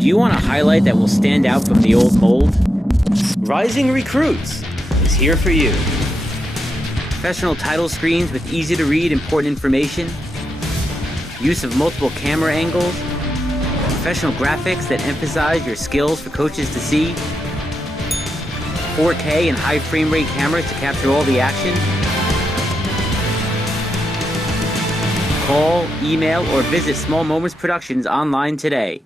Do you want a highlight that will stand out from the old mold? Rising Recruits is here for you. Professional title screens with easy-to-read important information, use of multiple camera angles, professional graphics that emphasize your skills for coaches to see, 4K and high frame rate cameras to capture all the action. Call, email, or visit Small Moments Productions online today.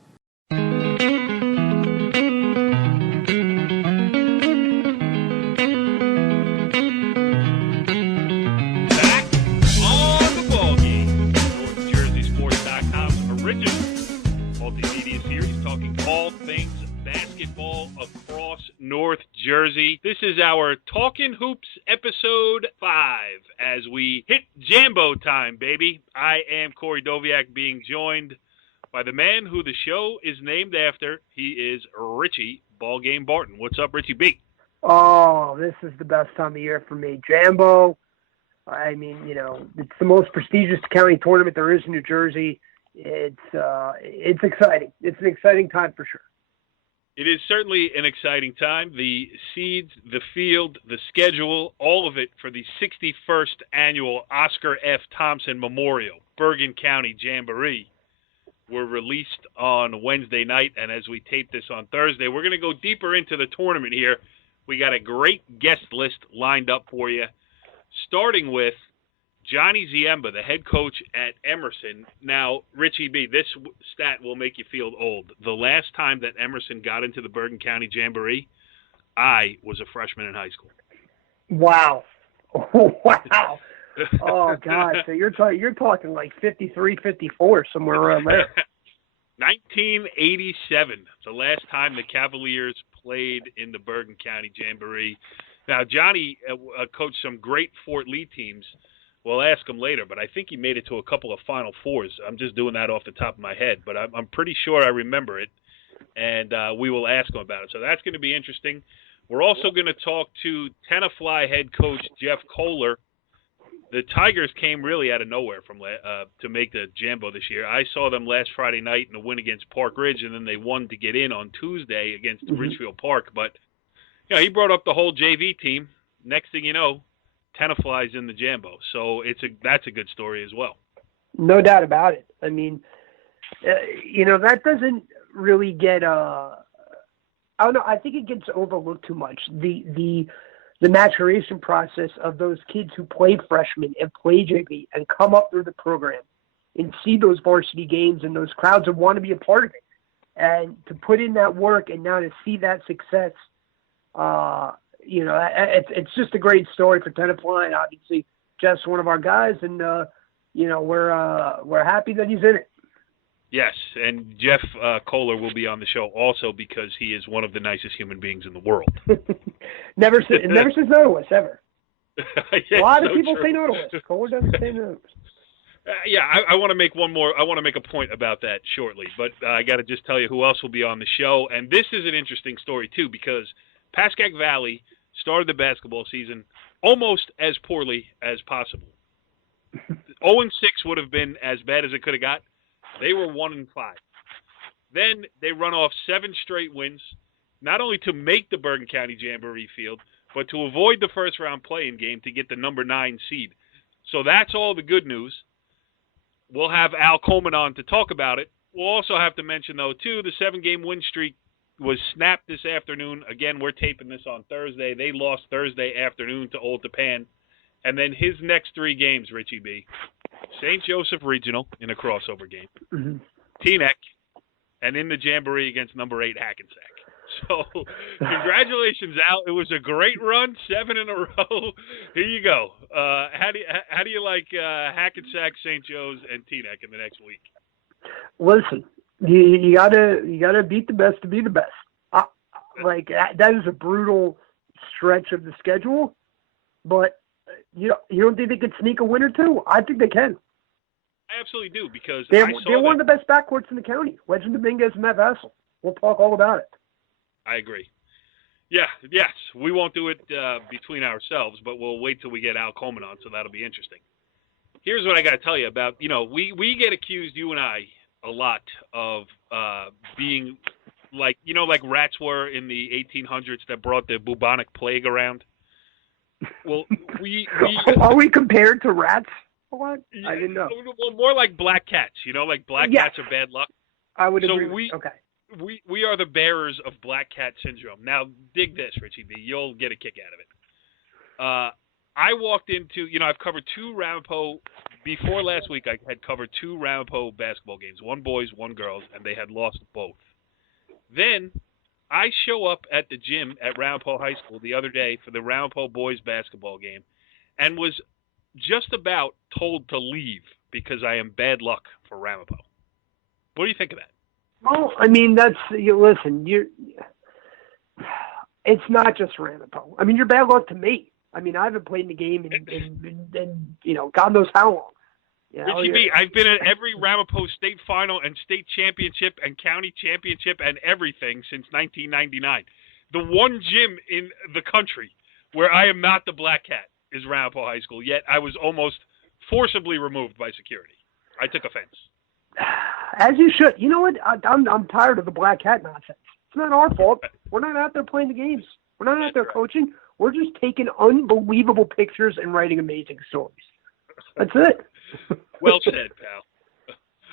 North Jersey. This is our Talkin' Hoops episode 5 as we hit Jambo time, baby. I am Corey Doviak, being joined by the man who the show is named after. He is Richie Ballgame Barton. What's up, Richie B? Oh, this is the best time of year for me. Jambo, I mean, you know, it's the most prestigious county tournament there is in New Jersey. It's exciting. It's an exciting time for sure. It is certainly an exciting time. The seeds, the field, the schedule, all of it for the 61st annual Oscar F. Thompson Memorial Bergen County Jamboree were released on Wednesday night, and as we tape this on Thursday, we're going to go deeper into the tournament here. We got a great guest list lined up for you, starting with John ZIemba, the head coach at Emerson. Now, Richie B., this stat will make you feel old. The last time that Emerson got into the Bergen County Jamboree, I was a freshman in high school. Wow. Wow. Oh, God. So you're talking like 53, 54, somewhere around there. 1987, the last time the Cavaliers played in the Bergen County Jamboree. Now, Johnny coached some great Fort Lee teams. We'll ask him later, but I think he made it to a couple of Final Fours. I'm just doing that off the top of my head, but I'm pretty sure I remember it, and we will ask him about it. So that's going to be interesting. We're also going to talk to Tenafly head coach Jeff Koehler. The Tigers came really out of nowhere to make the Jambo this year. I saw them last Friday night in a win against Park Ridge, and then they won to get in on Tuesday against Ridgefield Park. But you know, he brought up the whole JV team. Next thing you know, Tenafly's in the Jambo, so that's a good story as well. No doubt about it. I mean, you know, that doesn't really get I don't know. I think it gets overlooked too much. The maturation process of those kids who played freshman and play JV and come up through the program and see those varsity games and those crowds and want to be a part of it, and to put in that work and now to see that success. You know, it's just a great story for Tenafly, and obviously Jeff's one of our guys, and you know, we're happy that he's in it. Yes, and Jeff Koehler will be on the show also because he is one of the nicest human beings in the world. never says no to us ever. Yeah, a lot of so people true. say no to us. Koehler doesn't say no. Yeah, I want to make one more. I want to make a point about that shortly, but I got to just tell you who else will be on the show, and this is an interesting story too because Pascack Valley started the basketball season almost as poorly as possible. 0-6 would have been as bad as it could have got. They were 1-5. Then they run off 7 straight wins, not only to make the Bergen County Jamboree field, but to avoid the first-round play-in game to get the number 9 seed. So that's all the good news. We'll have Al Coleman on to talk about it. We'll also have to mention, though, too, the 7-game win streak was snapped this afternoon. Again, we're taping this on Thursday. They lost Thursday afternoon to Old Tapan. And then his next 3 games, Richie B. St. Joseph Regional in a crossover game. Teaneck, and in the Jamboree against number 8 Hackensack. So congratulations, Al. It was a great run, 7 in a row. Here you go. How do you like Hackensack, St. Joe's, and Teaneck in the next week? Listen. You gotta beat the best to be the best. Like that is a brutal stretch of the schedule, but you don't think they could sneak a win or two? I think they can. I absolutely do because they're one of the best backcourts in the county. Wedge Dominguez and Matt Vassell. We'll talk all about it. I agree. Yeah, yes, we won't do it between ourselves, but we'll wait till we get Al Coleman on, so that'll be interesting. Here's what I got to tell you about. You know, we get accused, you and I, a lot of being like like rats were in the 1800s that brought the bubonic plague around. Well, we are we compared to rats? What? Yeah, I didn't know. Well, more like black cats. Like black cats are bad luck. I would so agree. Okay. We are the bearers of black cat syndrome. Now, dig this, Richie B. You'll get a kick out of it. I walked into, I've covered 2 Ramapo. Before last week, I had covered 2 Ramapo basketball games, 1 boys, 1 girls, and they had lost both. Then I show up at the gym at Ramapo High School the other day for the Ramapo boys basketball game and was just about told to leave because I am bad luck for Ramapo. What do you think of that? Well, I mean, listen, it's not just Ramapo. I mean, you're bad luck to me. I mean, I haven't played in the game in God knows how long. Richie B, I've been at every Ramapo state final and state championship and county championship and everything since 1999. The one gym in the country where I am not the black cat is Ramapo High School, yet I was almost forcibly removed by security. I took offense. As you should. You know what? I'm tired of the black cat nonsense. It's not our fault. We're not out there playing the games. We're not out there coaching. We're just taking unbelievable pictures and writing amazing stories. That's it. Well said, pal.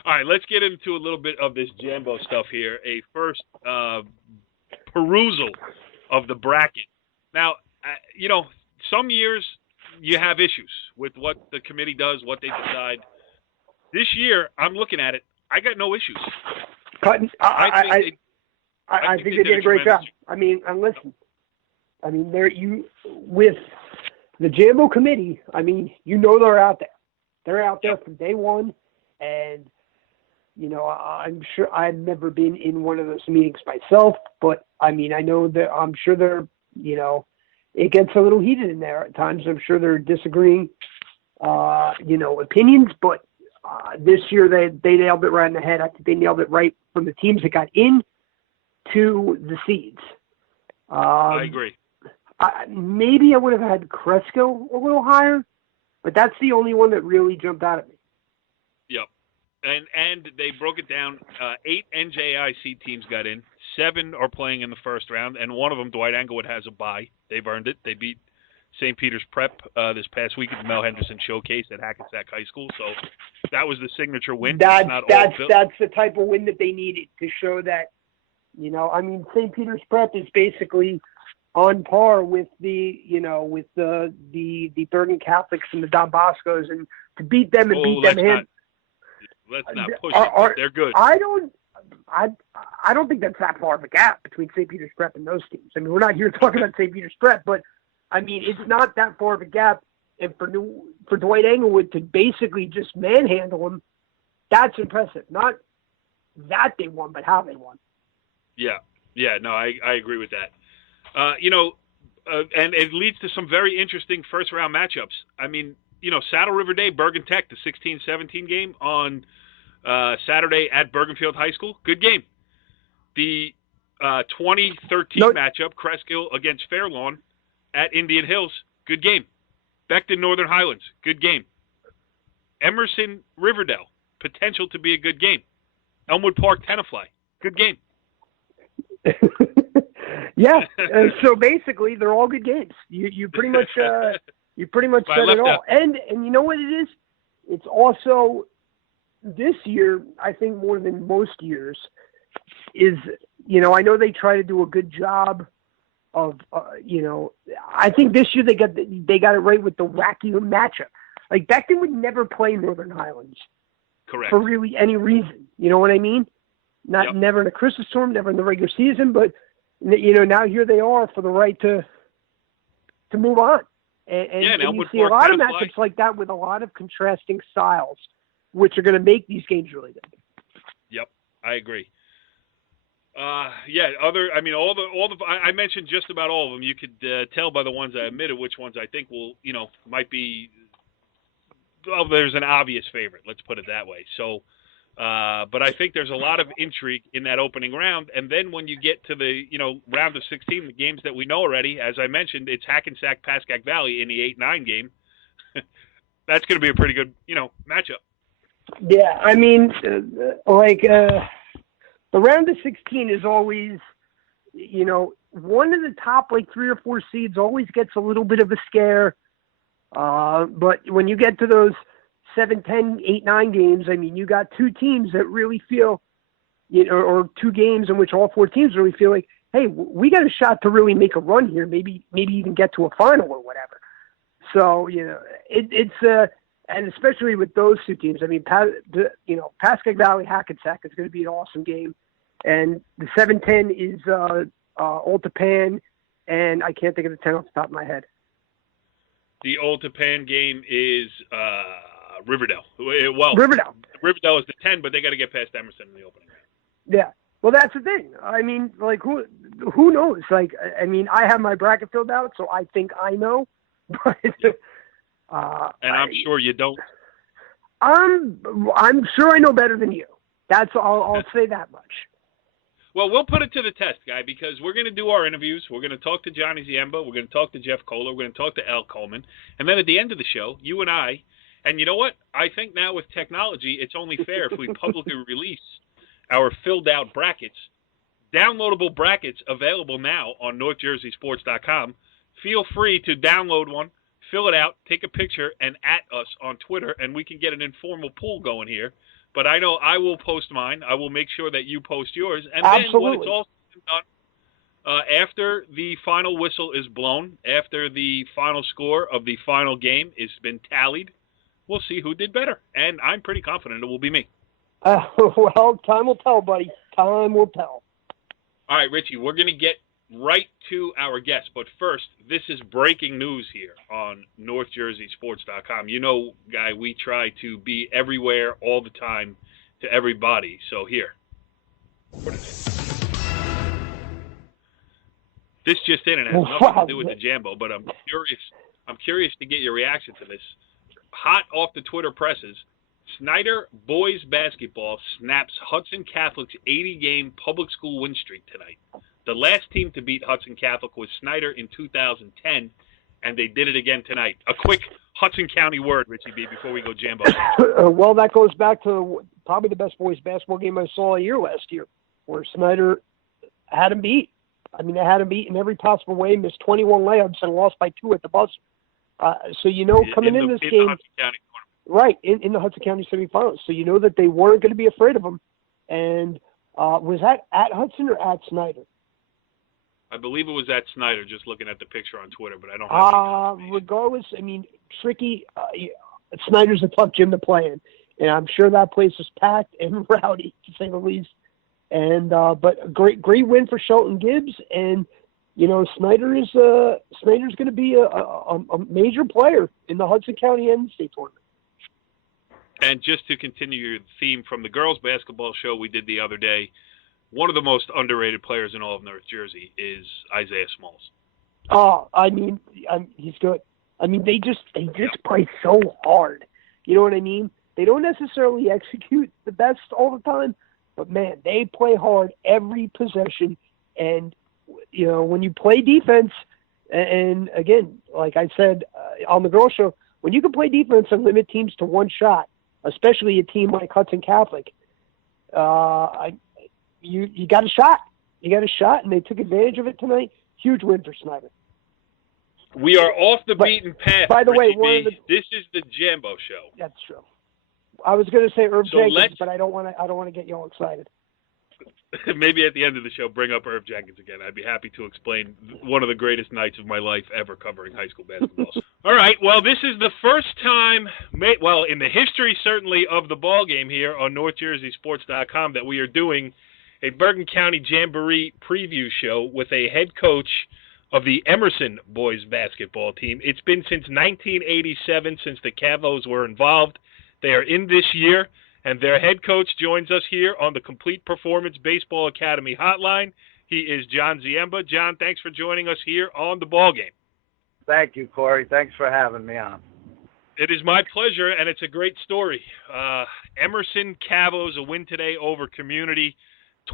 All right, let's get into a little bit of this Jambo stuff here. A first perusal of the bracket. Now, some years you have issues with what the committee does, what they decide. This year, I'm looking at it. I got no issues. I think they did a great job. I mean, and listen. I mean, with the Jambo committee. I mean, they're out there. They're out there from day one, and I'm sure I've never been in one of those meetings myself, but I mean, I know that I'm sure they're, it gets a little heated in there at times. I'm sure they're disagreeing, opinions, but this year they nailed it right in the head. I think they nailed it right from the teams that got in to the seeds. I agree. Maybe I would have had Cresco a little higher, but that's the only one that really jumped out at me. Yep. And they broke it down. 8 NJIC teams got in. 7 are playing in the first round, and one of them, Dwight Englewood, has a bye. They've earned it. They beat St. Peter's Prep this past week at the Mel Henderson Showcase at Hackensack High School. So that was the signature win. That's the type of win that they needed to show that, I mean, St. Peter's Prep is basically on par with the Bergen Catholics and the Don Boscos, and to beat them and beat them let's not push it. They're good. I don't think that's that far of a gap between St. Peter's Prep and those teams. I mean, we're not here talking about St. Peter's Prep, but I mean, it's not that far of a gap. And for Dwight Englewood to basically just manhandle him, that's impressive. Not that they won, but how they won. Yeah. No, I agree with that. And it leads to some very interesting first-round matchups. I mean, Saddle River Day, Bergen Tech, the 16-17 game on Saturday at Bergenfield High School. Good game. The 2013 matchup, Cresskill against Fairlawn at Indian Hills. Good game. Beckton Northern Highlands. Good game. Emerson River Dell. Potential to be a good game. Elmwood Park Tenafly. Good game. Yeah. So basically, they're all good games. You pretty much said it all. And you know what it is? It's also this year, I think more than most years, is I know they try to do a good job of I think this year they got it right with the wacky matchup. Like Beckton would never play Northern Highlands, correct, for really any reason. You know what I mean? Never in a Christmas storm, never in the regular season, but now here they are for the right to move on. And you see a lot of matchups like that with a lot of contrasting styles, which are going to make these games really good. Yep, I agree. I mentioned just about all of them. You could tell by the ones I omitted which ones I think will, might be. Well, there's an obvious favorite. Let's put it that way. So. But I think there's a lot of intrigue in that opening round. And then when you get to the, round of 16, the games that we know already, as I mentioned, it's Hackensack, Pascack Valley in the 8-9 game. That's going to be a pretty good, matchup. Yeah, I mean, the round of 16 is always, you know, one of the top like 3 or 4 seeds always gets a little bit of a scare. But when you get to those 7, 10, 8, 9 games, I mean, you got 2 teams that really feel, you know, or 2 games in which all 4 teams really feel like, hey, we got a shot to really make a run here, maybe even get to a final or whatever. So, you know, it's and especially with those 2 teams, I mean, Pascack Valley Hackensack is going to be an awesome game, and the 7-10 is Old Japan, and I can't think of the 10 off the top of my head. The Old Japan game is River Dell. Well, River Dell. River Dell is the 10, but they got to get past Emerson in the opening round. Yeah. Well, that's the thing. I mean, like, who knows? Like, I mean, I have my bracket filled out, so I think I know. But and I'm sure you don't. I'm sure I know better than you. That's all. I'll say that much. Well, we'll put it to the test, guy, because we're going to do our interviews. We're going to talk to John ZIemba. We're going to talk to Jeff Koehler. We're going to talk to Coleman. And then at the end of the show, you and I, and you know what? I think now with technology, it's only fair if we publicly release our filled-out brackets, downloadable brackets available now on NorthJerseySports.com. Feel free to download one, fill it out, take a picture, and @ us on Twitter, and we can get an informal pool going here. But I know I will post mine. I will make sure that you post yours. And then when it's all said and done, after the final whistle is blown, after the final score of the final game has been tallied, we'll see who did better. And I'm pretty confident it will be me. Well, time will tell, buddy. Time will tell. All right, Richie, we're going to get right to our guest. But first, this is breaking news here on NorthJerseySports.com. You know, Guy, we try to be everywhere all the time to everybody. So here. This just in, and it has nothing to do with the Jambo, but I'm curious to get your reaction to this. Hot off the Twitter presses, Snyder boys basketball snaps Hudson Catholic's 80-game public school win streak tonight. The last team to beat Hudson Catholic was Snyder in 2010, and they did it again tonight. A quick Hudson County word, Richie B, before we go Jambo. Well, that goes back to probably the best boys basketball game I saw last year, where Snyder had him beat. I mean, they had him beat in every possible way, missed 21 layups, and lost by 2 at the buzzer. So, you know, coming in this game, right, in the Hudson County semifinals, so you know that they weren't going to be afraid of him. And was that at Hudson or at Snyder? I believe it was at Snyder, just looking at the picture on Twitter, but I don't have any regardless, I mean, tricky. Snyder's a tough gym to play in, and I'm sure that place was packed and rowdy, to say the least. And but a great win for Shelton Gibbs, and you know, Snyder's going to be a major player in the Hudson County and state tournament. And just to continue your theme from the girls' basketball show we did the other day, one of the most underrated players in all of North Jersey is Isaiah Smalls. Oh, I mean, he's good. I mean, they just play so hard. You know what I mean? They don't necessarily execute the best all the time, but man, they play hard every possession. And you know, when you play defense, and again, like I said on the girls' show, when you can play defense and limit teams to one shot, especially a team like Hudson Catholic, you got a shot. You got a shot, and they took advantage of it tonight. Huge win for Snyder. We are off the beaten path. By the way, this is the Jambo show. That's true. I was going to say Herb Jenkins, but I don't want to get you all excited. Maybe at the end of the show, bring up Herb Jenkins again. I'd be happy to explain one of the greatest nights of my life ever covering high school basketball. All right, well, this is the first time, in the history certainly of the ball game here on NorthJerseySports.com that we are doing a Bergen County Jamboree preview show with a head coach of the Emerson boys basketball team. It's been since 1987 since the Cavos were involved. They are in this year, and their head coach joins us here on the Complete Performance Baseball Academy hotline. He is John ZIemba. John, thanks for joining us here on the ball game. Thank you, Corey. Thanks for having me on. It is my pleasure, and it's a great story. Emerson Cavos, a win today over Community.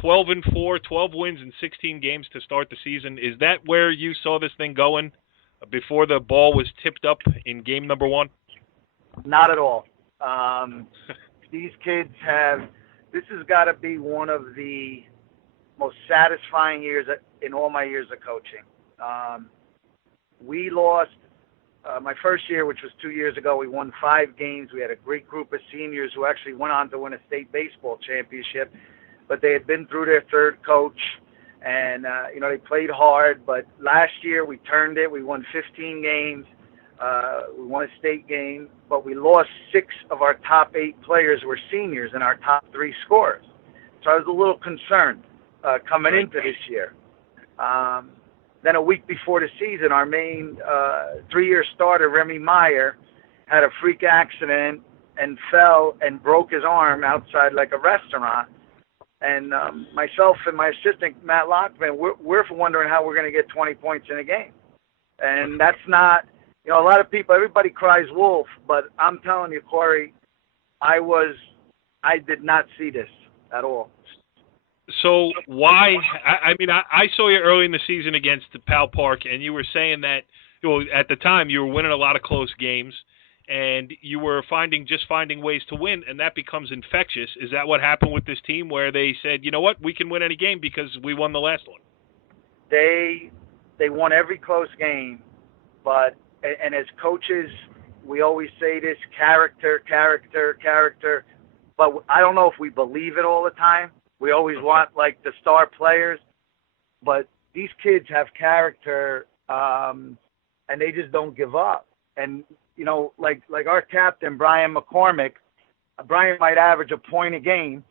12-4, 12 wins in 16 games to start the season. Is that where you saw this thing going before the ball was tipped up in game number 1? Not at all. These kids have this has got to be one of the most satisfying years in all my years of coaching. We lost my first year, which was 2 years ago. We won 5 games. We had a great group of seniors who actually went on to win a state baseball championship, but they had been through their third coach, and they played hard. But last year we turned it. We won 15 games. We won a state game, but we lost 6 of our top 8 players were seniors and our top 3 scorers. So I was a little concerned coming into this year. Then a week before the season, our main 3-year starter, Remy Meyer, had a freak accident and fell and broke his arm outside like a restaurant. And myself and my assistant, Matt Lockman, we're wondering how we're going to get 20 points in a game. And that's not, a lot of people, everybody cries wolf, but I'm telling you, Corey, I did not see this at all. So why? I saw you early in the season against Pal Park, and you were saying that at the time you were winning a lot of close games, and you were finding ways to win, and that becomes infectious. Is that what happened with this team, where they said, you know what, we can win any game because we won the last one? They won every close game, but and as coaches, we always say this: character. But I don't know if we believe it all the time. We always want like the star players, but these kids have character, and they just don't give up. And like our captain Brian McCormick, Brian might average a point a game.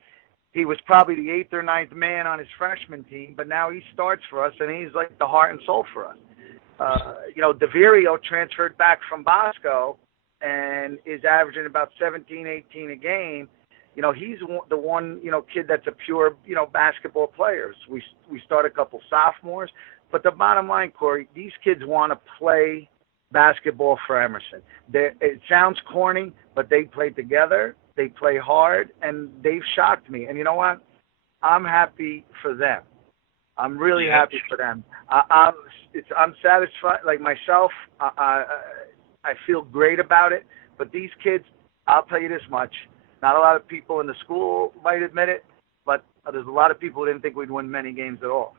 He was probably the 8th or 9th man on his freshman team, but now he starts for us, and he's like the heart and soul for us. DeVirio transferred back from Bosco and is averaging about 17, 18 a game. He's the one, kid that's a pure, basketball player. We start a couple sophomores. But the bottom line, Corey, these kids want to play basketball for Emerson. It sounds corny, but they play together. They play hard, and they've shocked me. And you know what? I'm happy for them. I'm really happy for them. I'm satisfied. Like myself, I feel great about it. But these kids, I'll tell you this much. Not a lot of people in the school might admit it, but there's a lot of people who didn't think we'd win many games at all.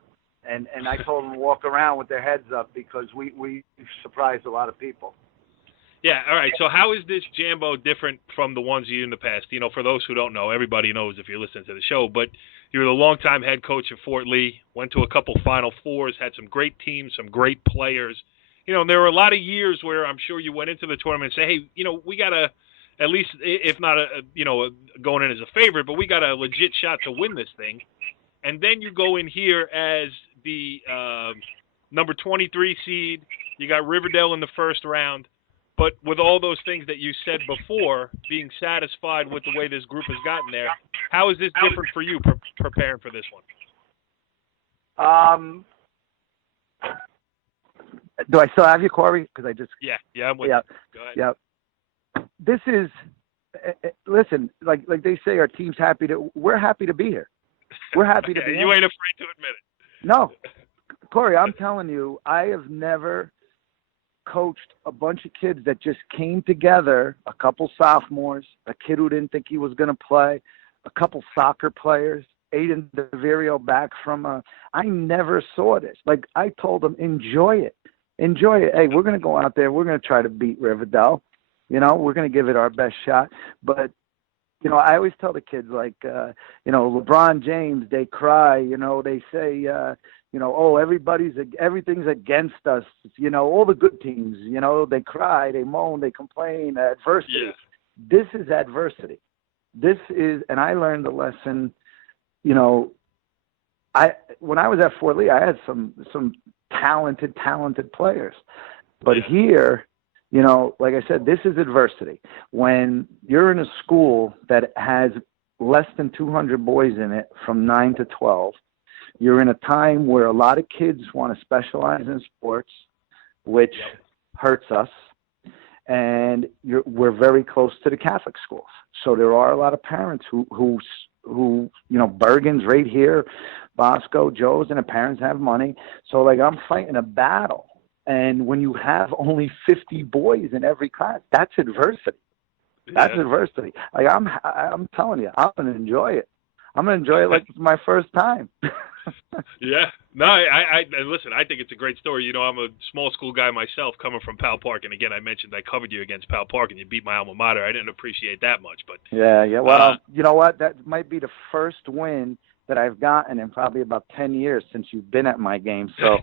And I told them to walk around with their heads up because we surprised a lot of people. Yeah, all right. So how is this Jambo different from the ones you in the past? For those who don't know, everybody knows if you're listening to the show, but you're the longtime head coach at Fort Lee, went to a couple Final Fours, had some great teams, some great players. There were a lot of years where I'm sure you went into the tournament and say, hey, we got to, at least if not going in as a favorite, but we got a legit shot to win this thing. And then you go in here as the number 23 seed. You got River Dell in the first round. But with all those things that you said before, being satisfied with the way this group has gotten there, how is this different for you preparing for this one? Do I still have you, Corey? Because I just I'm with you. Go ahead. Yeah. This is listen, like they say, our team's we're happy to be here. We're happy to be here. You ain't afraid to admit it. No, Corey, I'm telling you, I have never coached a bunch of kids that just came together, a couple sophomores, a kid who didn't think he was going to play, a couple soccer players, Aiden DeVirio back from I never saw this. Like I told them, enjoy it. Hey, we're going to go out there. We're going to try to beat River Dell. We're going to give it our best shot. But, I always tell the kids, like, LeBron James, they cry, they say, everything's against us. All the good teams, they cry, they moan, they complain, adversity. Yeah. This is adversity. And I learned the lesson, when I was at Fort Lee, I had some talented players. But here, like I said, this is adversity. When you're in a school that has less than 200 boys in it from 9 to 12, you're in a time where a lot of kids want to specialize in sports, which hurts us. And we're very close to the Catholic schools. So there are a lot of parents who Bergen's right here, Bosco, Joe's, and the parents have money. So, like, I'm fighting a battle. And when you have only 50 boys in every class, that's adversity. That's adversity. Like, I'm telling you, I'm going to enjoy it. I'm going to enjoy it like it's my first time. Yeah. No, I listen, I think it's a great story. You know, I'm a small school guy myself coming from Pal Park. And again, I mentioned I covered you against Pal Park and you beat my alma mater. I didn't appreciate that much, but yeah. Well, you know what? That might be the first win that I've gotten in probably about 10 years since you've been at my game. So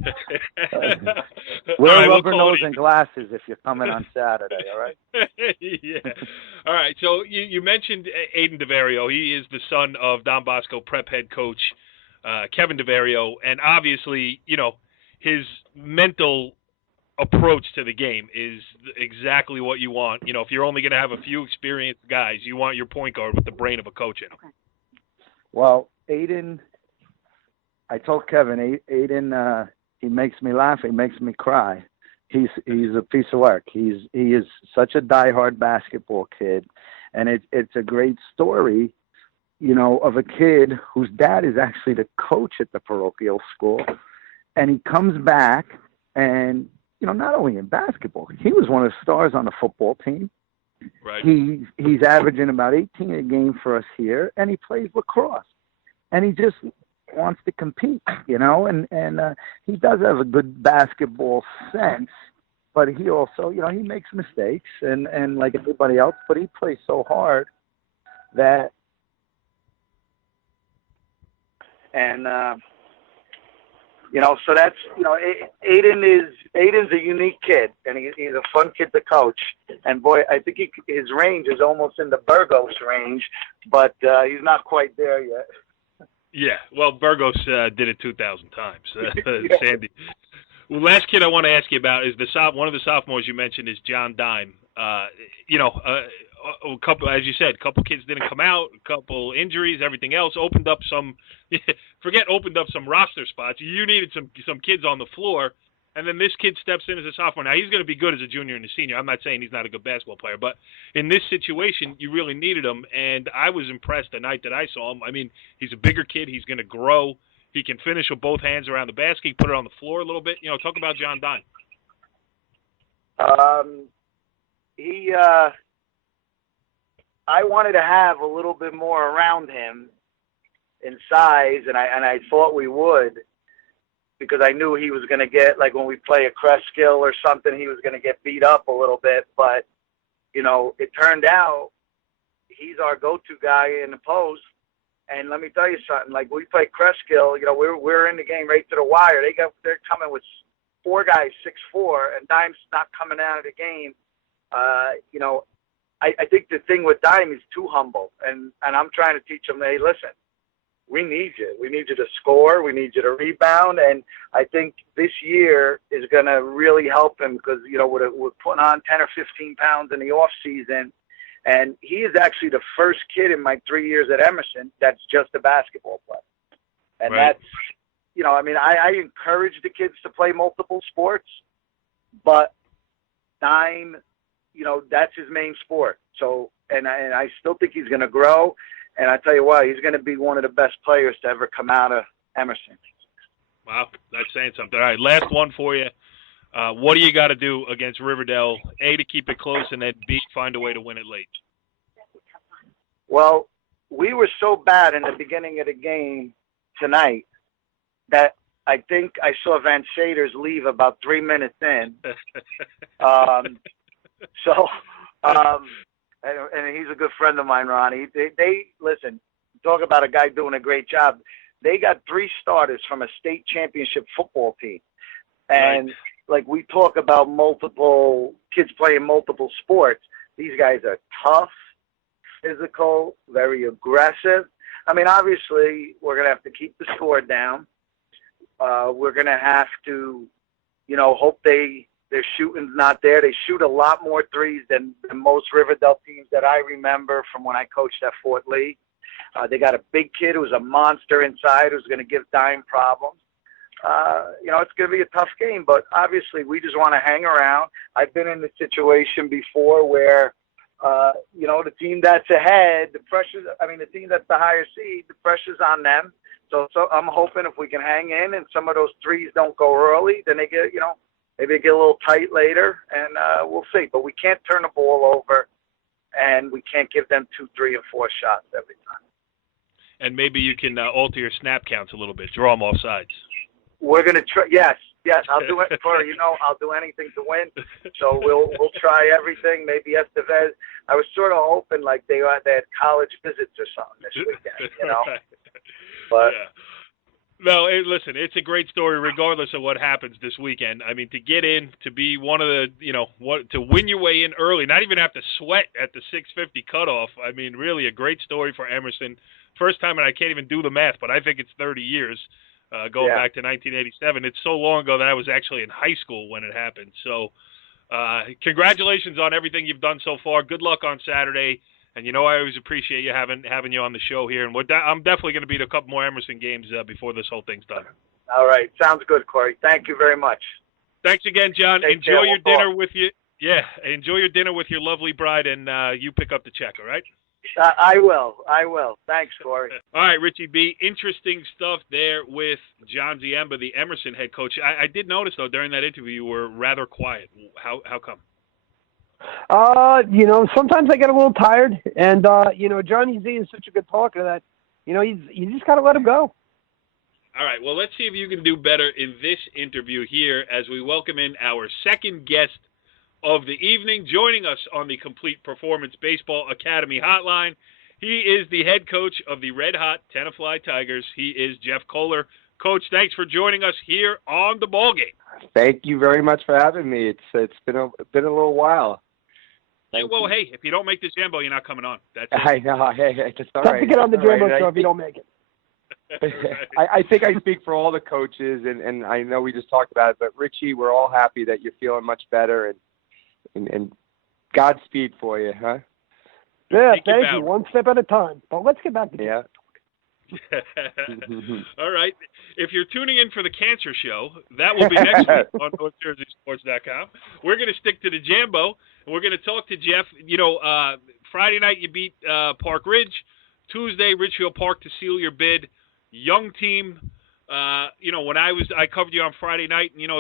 wear right, rubber nose and glasses if you're coming on Saturday, all right? Yeah. All right. So you mentioned Aiden DeVario. He is the son of Don Bosco prep head coach Kevin DeVario, and obviously, you know, his mental approach to the game is exactly what you want. You know, if you're only going to have a few experienced guys, you want your point guard with the brain of a coach in him. Well, Aiden, I told Kevin, Aiden, he makes me laugh. He makes me cry. He's a piece of work. He is such a diehard basketball kid, and it's a great story, you know, of a kid whose dad is actually the coach at the parochial school, and he comes back, and you know, not only in basketball, he was one of the stars on the football team. Right. He's averaging about 18 a game for us here, and he plays lacrosse, and he just wants to compete, you know, and he does have a good basketball sense, but he also, you know, he makes mistakes and like everybody else, but he plays so hard that, and you know, so that's, you know, Aiden's a unique kid, and he's a fun kid to coach. And boy, I think his range is almost in the Burgos range, but he's not quite there yet. Yeah, well, Burgos did it 2,000 times. Yeah. Sandy. Well, last kid I want to ask you about is one of the sophomores you mentioned is John ZIemba. You know, a couple, as you said, a couple kids didn't come out, a couple injuries, everything else opened up some. Opened up some roster spots. You needed some kids on the floor, and then this kid steps in as a sophomore. Now he's going to be good as a junior and a senior. I'm not saying he's not a good basketball player, but in this situation, you really needed him, and I was impressed the night that I saw him. I mean, he's a bigger kid. He's going to grow. He can finish with both hands around the basket. He put it on the floor a little bit. You know, talk about John ZIemba. I wanted to have a little bit more around him in size, and I thought we would, because I knew he was going to get, like when we play a crest skill or something, he was going to get beat up a little bit. But, you know, it turned out he's our go-to guy in the post. And let me tell you something, like we play crest skill, you know, we're in the game right to the wire. They're coming with four guys, 6'4", and Dime's not coming out of the game. You know, I think the thing with Dime is too humble, and I'm trying to teach him, hey, listen, we need you. We need you to score. We need you to rebound. And I think this year is going to really help him because, you know, we're putting on 10 or 15 pounds in the off season. And he is actually the first kid in my 3 years at Emerson that's just a basketball player. And right. That's, you know, I mean, I encourage the kids to play multiple sports, but Dime, you know, that's his main sport. So, and I still think he's going to grow. And I tell you what, he's going to be one of the best players to ever come out of Emerson. Wow, that's saying something. All right, last one for you. What do you got to do against River Dell? A, to keep it close, and then B, find a way to win it late. Well, we were so bad in the beginning of the game tonight that I think I saw Van Shaders leave about 3 minutes in. And he's a good friend of mine, Ronnie. They listen, talk about a guy doing a great job. They got 3 starters from a state championship football team. And right. Like we talk about multiple kids playing multiple sports. These guys are tough, physical, very aggressive. I mean, obviously, we're going to have to keep the score down. We're going to have to, you know, hope their shooting's not there. They shoot a lot more threes than most River Dell teams that I remember from when I coached at Fort Lee. They got a big kid who's a monster inside who's going to give Dime problems. You know, it's going to be a tough game, but obviously we just want to hang around. I've been in this situation before where, you know, the team that's ahead, the team that's the higher seed, the pressure's on them. So I'm hoping if we can hang in and some of those threes don't go early, then they get, you know, maybe they get a little tight later, and we'll see. But we can't turn the ball over, and we can't give them 2, 3, and 4 shots every time. and maybe you can alter your snap counts a little bit, draw them off sides. We're gonna try. Yes, I'll do it for I'll do anything to win. So we'll try everything. Maybe Estevez. I was sort of hoping like they had college visits or something this weekend, Right. But. Yeah. No, listen, it's a great story regardless of what happens this weekend. I mean, to get in, to be one of the, to win your way in early, not even have to sweat at the 6:50 cutoff. I mean, really a great story for Emerson. First time, and I can't even do the math, but I think it's 30 years going back to 1987. It's so long ago that I was actually in high school when it happened. So congratulations on everything you've done so far. Good luck on Saturday. And I always appreciate you having you on the show here. And I'm definitely going to be to a couple more Emerson games before this whole thing's done. All right, sounds good, Corey. Thank you very much. Thanks again, John. Take enjoy care. your dinner with you. Yeah, enjoy your dinner with your lovely bride, and you pick up the check. All right? I will. Thanks, Corey. All right, Richie B. Interesting stuff there with John ZIemba, the Emerson head coach. I did notice though during that interview you were rather quiet. How come? Sometimes I get a little tired, and Johnny Z is such a good talker that, you just got to let him go. All right, well, let's see if you can do better in this interview here as we welcome in our second guest of the evening, joining us on the Complete Performance Baseball Academy hotline. He is the head coach of the red-hot Tenafly Tigers. He is Jeff Koehler. Coach, thanks for joining us here on the Ballgame. Thank you very much for having me. It's been a little while. Well, hey, if you don't make this Jambo, you're not coming on. That's it. I know. Hey, it's all Tough right. to get on the Jambo right. show if you don't make it. I think I speak for all the coaches, and I know we just talked about it, but Richie, we're all happy that you're feeling much better, and Godspeed for you, huh? Yeah, thank you. One step at a time. But let's get back to yeah. All right. If you're tuning in for the Cancer Show, that will be next week on NorthJerseySports.com. We're going to stick to the Jambo, and we're going to talk to Jeff. Friday night you beat Park Ridge. Tuesday, Richfield Park to seal your bid. Young team. When I covered you on Friday night, and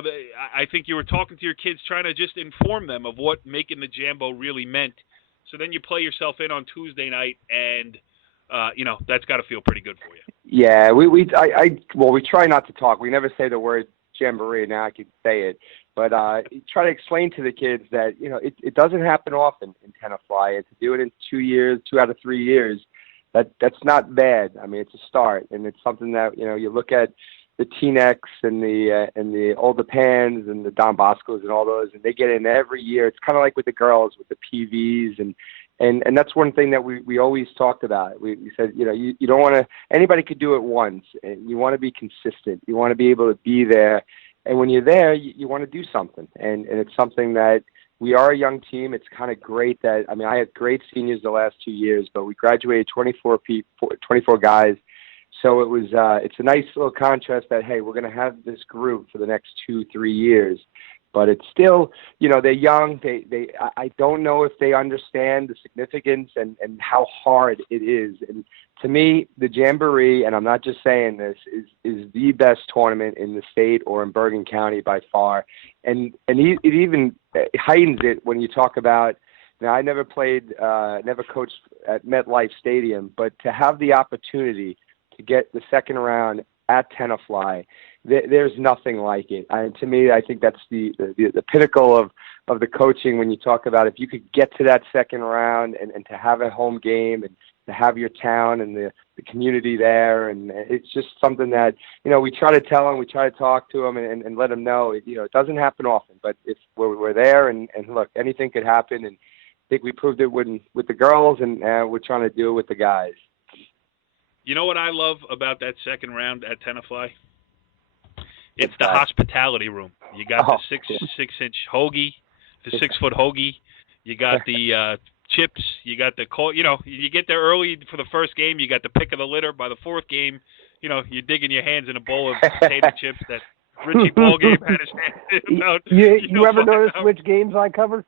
I think you were talking to your kids, trying to just inform them of what making the Jambo really meant. So then you play yourself in on Tuesday night, and that's got to feel pretty good for you. Yeah, we try not to talk. We never say the word Jamboree. Now I can say it, but try to explain to the kids that it doesn't happen often in Tenafly, and to do it in 2 out of 3 years, that's not bad. I mean, it's a start, and it's something that you look at the T-Nex and the Older Pans and the Don Boscos and all those, and they get in every year. It's kind of like with the girls with the PVs and that's one thing that we always talked about. We said, you don't want to, anybody could do it once, and you want to be consistent. You want to be able to be there. And when you're there, you want to do something. And it's something that we are a young team. It's kind of great that, I had great seniors the last 2 years, but we graduated 24 guys. So it was, it's a nice little contrast that, hey, we're going to have this group for the next 2-3 years. But it's still, they're young. I don't know if they understand the significance and how hard it is. And to me, the Jamboree, and I'm not just saying this, is the best tournament in the state or in Bergen County by far. And it even heightens it when you talk about. Now, I never coached at MetLife Stadium, but to have the opportunity to get the second round at Tenafly, there's nothing like it. To me, I think that's the pinnacle of the coaching when you talk about if you could get to that second round and to have a home game and to have your town and the community there. And it's just something that, we try to tell them, we try to talk to them and let them know, it doesn't happen often, but if we're there and look, anything could happen. And I think we proved it with the girls, and we're trying to do it with the guys. You know what I love about that second round at Tenafly? It's the hospitality room. You got the 6-inch hoagie, the 6-foot hoagie. You got the chips. You got the you get there early for the first game. You got the pick of the litter. By the fourth game, you're digging your hands in a bowl of potato chips that Richie Ballgame had his hand in about. You ever notice which games I cover?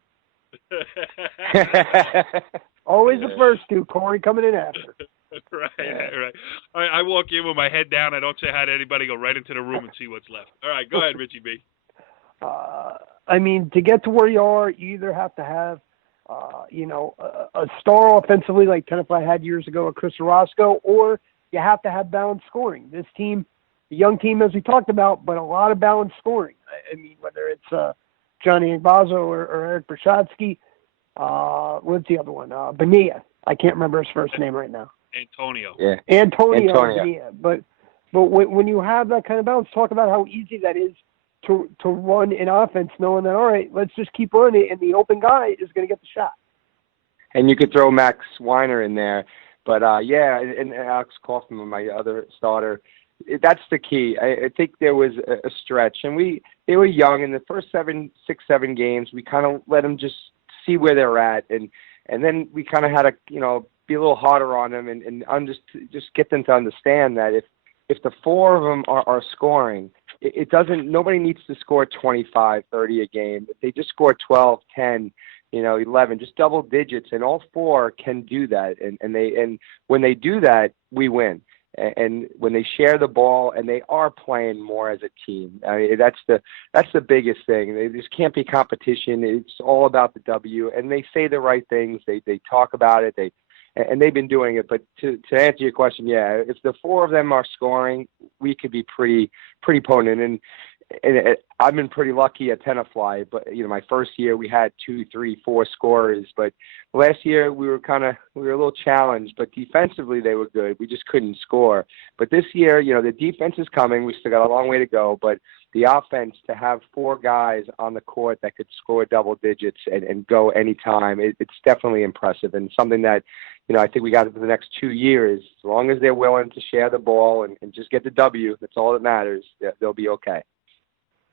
Always the first two. Corey coming in after. Right. All right, I walk in with my head down. I don't say hi to anybody. Go right into the room and see what's left. All right, go ahead, Richie B. To get to where you are, you either have to have, a star offensively like Tenafly had years ago at Chris Orozco, or you have to have balanced scoring. This team, the young team, as we talked about, but a lot of balanced scoring. I mean, whether it's Johnny Igbazo or Eric Brashadsky, what's the other one? Bonilla. I can't remember his first name right now. Antonio. Yeah. Antonio. Bonilla. But when you have that kind of balance, talk about how easy that is to run an offense, knowing that, all right, let's just keep running, and the open guy is going to get the shot. And you could throw Max Weiner in there. But, and Alex Kaufman, my other starter, that's the key. I think there was a stretch, and they were young. In the first 6, 7 games, we kind of let them just see where they're at, and then we kind of had to, be a little harder on them and just get them to understand that if the 4 of them are scoring, it doesn't. Nobody needs to score 25, 30 a game. If they just score 12, 10, 11, just double digits, and all 4 can do that. And when they do that, we win. And when they share the ball and they are playing more as a team, I mean, that's the biggest thing. There just can't be competition. It's all about the W. And they say the right things. They talk about it. And they've been doing it. But to answer your question, yeah, if the 4 of them are scoring, we could be pretty potent. And I've been pretty lucky at Tenafly, but my first year we had 2, 3, 4 scorers. But last year we were a little challenged, but defensively they were good. We just couldn't score. But this year, the defense is coming. We still got a long way to go, but the offense, to have 4 guys on the court that could score double digits and go anytime, it's definitely impressive, and something that I think we got for the next 2 years. As long as they're willing to share the ball and just get the W, that's all that matters. They'll be okay.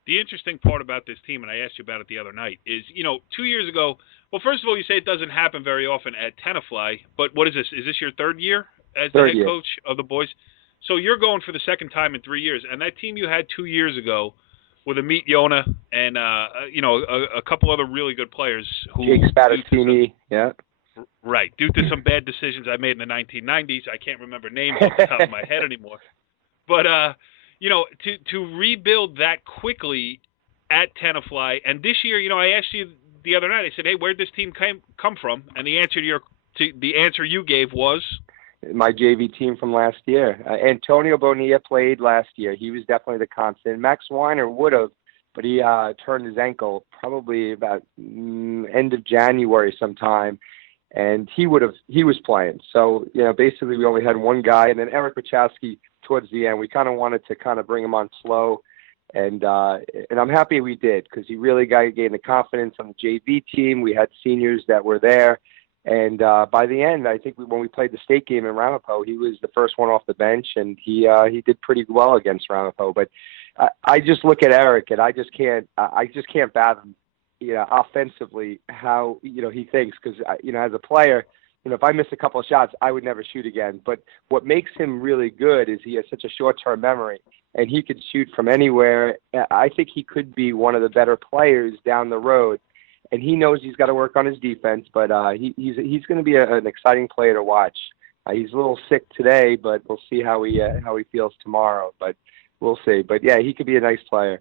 The interesting part about this team, and I asked you about it the other night, is, 2 years ago, well, first of all, you say it doesn't happen very often at Tenafly, but what is this? Is this your 3rd year as the head coach of the boys? So you're going for the 2nd time in 3 years, and that team you had 2 years ago with Amit Yona and, a couple other really good players. Jake Spadaccini, yeah. Right. Due to some bad decisions I made in the 1990s, I can't remember names off the top of my head anymore. But, to rebuild that quickly at Tenafly, and this year, I asked you the other night, I said, hey, where'd this team come from? And the answer you gave was? My JV team from last year. Antonio Bonilla played last year. He was definitely the constant. Max Weiner would have, but he turned his ankle probably about end of January sometime, and he was playing. So, basically we only had one guy, and then Eric Brashadsky towards the end. We kind of wanted to bring him on slow, and I'm happy we did, because he really gained the confidence on the JV team. We had seniors that were there, and by the end, I think when we played the state game in Ramapo, he was the first one off the bench, and he did pretty well against Ramapo. But I just look at Eric, and I just can't fathom, offensively how he thinks, because as a player, if I miss a couple of shots, I would never shoot again. But what makes him really good is he has such a short-term memory, and he could shoot from anywhere. I think he could be one of the better players down the road, and he knows he's got to work on his defense. But he's going to be an exciting player to watch. He's a little sick today, but we'll see how he feels tomorrow. But we'll see. But yeah, he could be a nice player.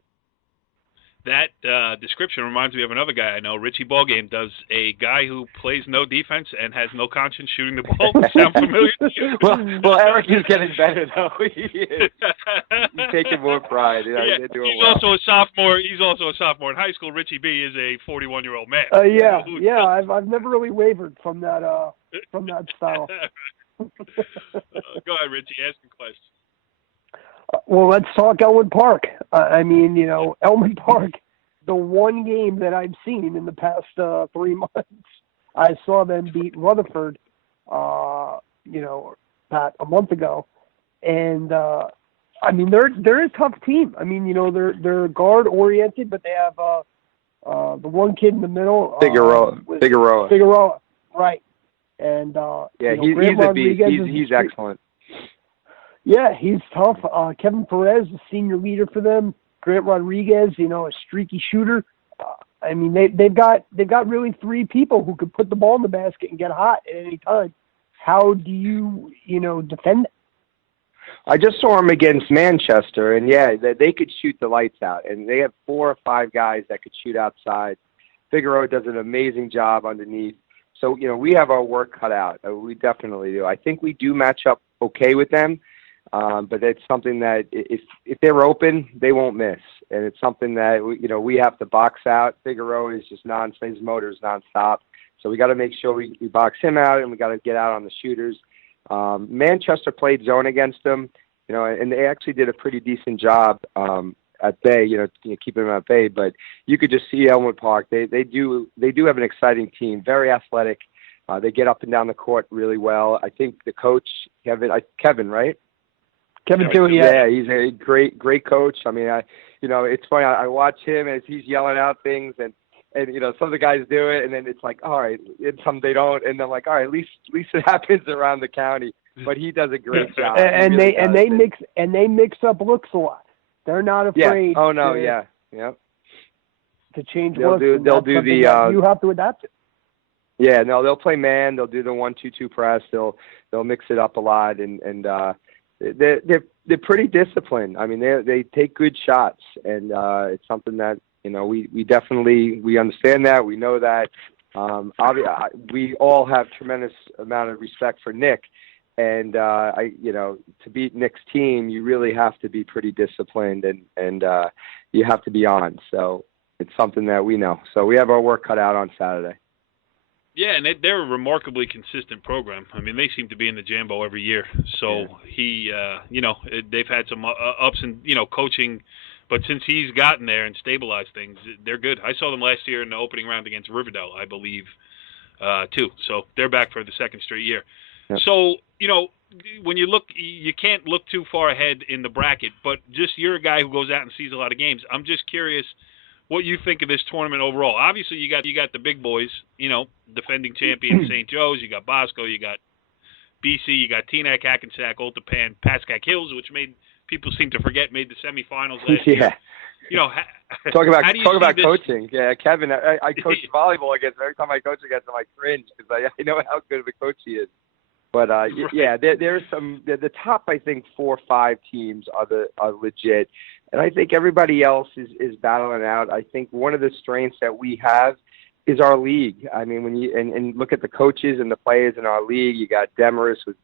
That description reminds me of another guy I know, Richie Ballgame, does a guy who plays no defense and has no conscience shooting the ball. Sound familiar to you? Well, Eric is getting better, though. He is. He's taking more pride. He's also a sophomore. He's also a sophomore in high school. Richie B is a 41-year-old man. I've never really wavered from that style. Go ahead, Richie. Ask a question. Well, let's talk Elmwood Park. Elmwood Park, the one game that I've seen in the past 3 months, I saw them beat Rutherford, about a month ago. And, they're a tough team. They're guard-oriented, but they have the one kid in the middle. Figueroa, right. And, he's excellent. Yeah, he's tough. Kevin Perez, the senior leader for them. Grant Rodriguez, a streaky shooter. They've got really 3 people who could put the ball in the basket and get hot at any time. How do you, defend it? I just saw him against Manchester, and they could shoot the lights out. And they have 4 or 5 guys that could shoot outside. Figueroa does an amazing job underneath. So, we have our work cut out. We definitely do. I think we do match up okay with them. But it's something that if they're open, they won't miss. And it's something that, we have to box out. Figueroa is just his motor is nonstop. So we got to make sure we box him out, and we got to get out on the shooters. Manchester played zone against them, and they actually did a pretty decent job at bay, keeping them at bay. But you could just see Elmwood Park. They do have an exciting team, very athletic. They get up and down the court really well. I think the coach, Kevin, right? Kevin Dewey, yeah, he's a great coach. I mean, it's funny. I watch him as he's yelling out things, and some of the guys do it, and then it's like, all right, and some they don't, and I'm like, all right, at least it happens around the county. But he does a great job. And they mix up looks a lot. They're not afraid. Yeah. Oh no, yeah. To change they'll looks. They'll do the. You have to adapt it. Yeah, no, they'll play man. They'll do the 1-2-2 press. They'll mix it up a lot, and they're pretty disciplined. I mean, they take good shots, and it's something that we definitely understand that, we know that. We all have tremendous amount of respect for Nick, and to beat Nick's team, you really have to be pretty disciplined, and you have to be on. So it's something that we know. So we have our work cut out on Saturday. Yeah, and they're a remarkably consistent program. I mean, they seem to be in the Jambo every year. So he, they've had some ups and, coaching, but since he's gotten there and stabilized things, they're good. I saw them last year in the opening round against River Dell, I believe, too. So they're back for the second straight year. Yep. So, when you look, you can't look too far ahead in the bracket, but just you're a guy who goes out and sees a lot of games. I'm just curious what you think of this tournament overall. Obviously, you got the big boys, defending champion St. Joe's. You got Bosco. You got BC. You got Teaneck, Hackensack, Old Japan, Pascack Hills, which made people seem to forget made the semifinals last year. Talk about coaching. Yeah, Kevin, I coach volleyball against him. Every time I coach against him, I cringe because I know how good of a coach he is. But there's some. The top, I think, 4 or 5 teams are legit. And I think everybody else is battling out. I think one of the strengths that we have is our league. I mean, when you and look at the coaches and the players in our league, you got Demarest with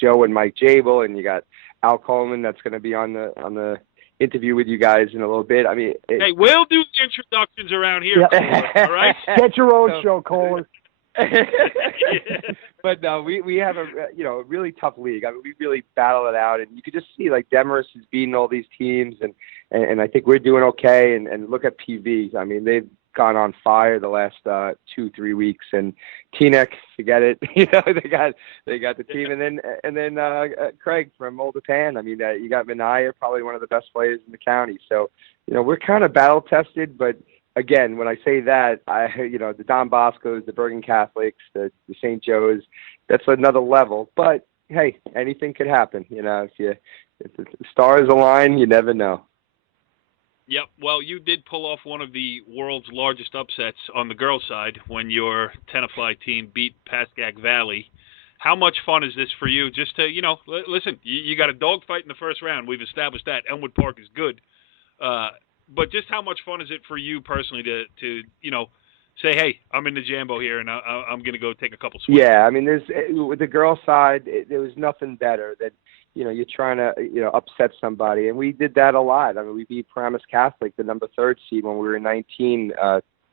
Joe and Mike Jambo, and you got Al Coleman that's going to be on the interview with you guys in a little bit. I mean, hey, we'll do the introductions around here. All right, get your own show, Coleman. But no, we have a really tough league. I mean, we really battle it out, and you could just see like Demarest is beating all these teams, and I think we're doing okay. And look at PV. I mean, they've gone on fire the last 2-3 weeks, and Teaneck, forget it. They got the team, and then Craig from Old Japan. I mean, you got Minaya, probably one of the best players in the county. So we're kind of battle tested, but. Again, when I say that, the Don Boscos, the Bergen Catholics, the St. Joe's, that's another level. But hey, anything could happen. If the stars align, you never know. Yep. Well, you did pull off one of the world's largest upsets on the girls' side when your Tenafly team beat Pascack Valley. How much fun is this for you? Just to listen, you got a dogfight in the first round. We've established that Elmwood Park is good. But just how much fun is it for you personally to say, hey, I'm in the Jambo here, and I'm going to go take a couple swings? Yeah, I mean, with the girls' side, there was nothing better than, you're trying to, upset somebody. And we did that a lot. I mean, we beat Paramus Catholic, the number 3 seed, when we were 19,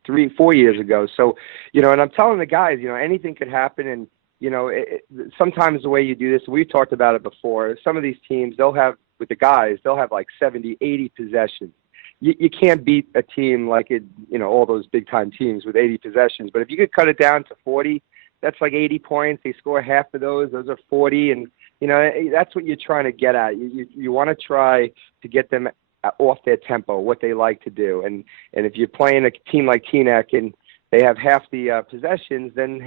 3-4 years ago. So, and I'm telling the guys, anything could happen. And, sometimes the way you do this, we've talked about it before, some of these teams, they'll have like 70, 80 possessions. You can't beat a team like all those big-time teams with 80 possessions. But if you could cut it down to 40, that's like 80 points. They score half of those. Those are 40. And, that's what you're trying to get at. You want to try to get them off their tempo, what they like to do. And if you're playing a team like Teaneck and they have half the possessions, then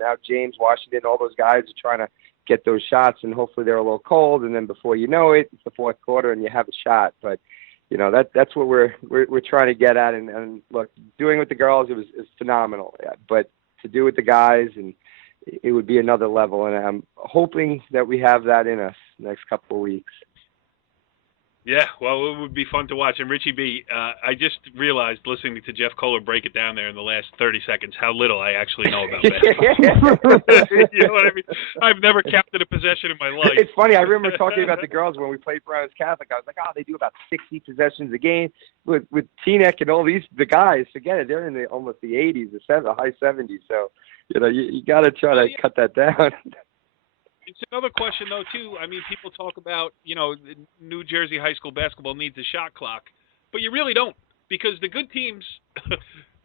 now James, Washington, all those guys are trying to get those shots, and hopefully they're a little cold. And then before you know it, it's the fourth quarter and you have a shot. But that's what we're trying to get at. And look, doing with the girls, it was phenomenal. But to do with the guys, and it would be another level. And I'm hoping that we have that in us the next couple of weeks. Yeah, well, it would be fun to watch. And Richie B, I just realized listening to Jeff Koehler break it down there in the last 30 seconds how little I actually know about that. You know what I mean? I've never counted a possession in my life. It's funny. I remember talking about the girls when we played Browns Catholic. I was like, they do about 60 possessions a game. With Teaneck and all the guys, forget it. They're in almost the 80s, the high 70s. So, you got to try to cut that down. It's another question, though, too. I mean, people talk about, the New Jersey high school basketball needs a shot clock, but you really don't, because the good teams,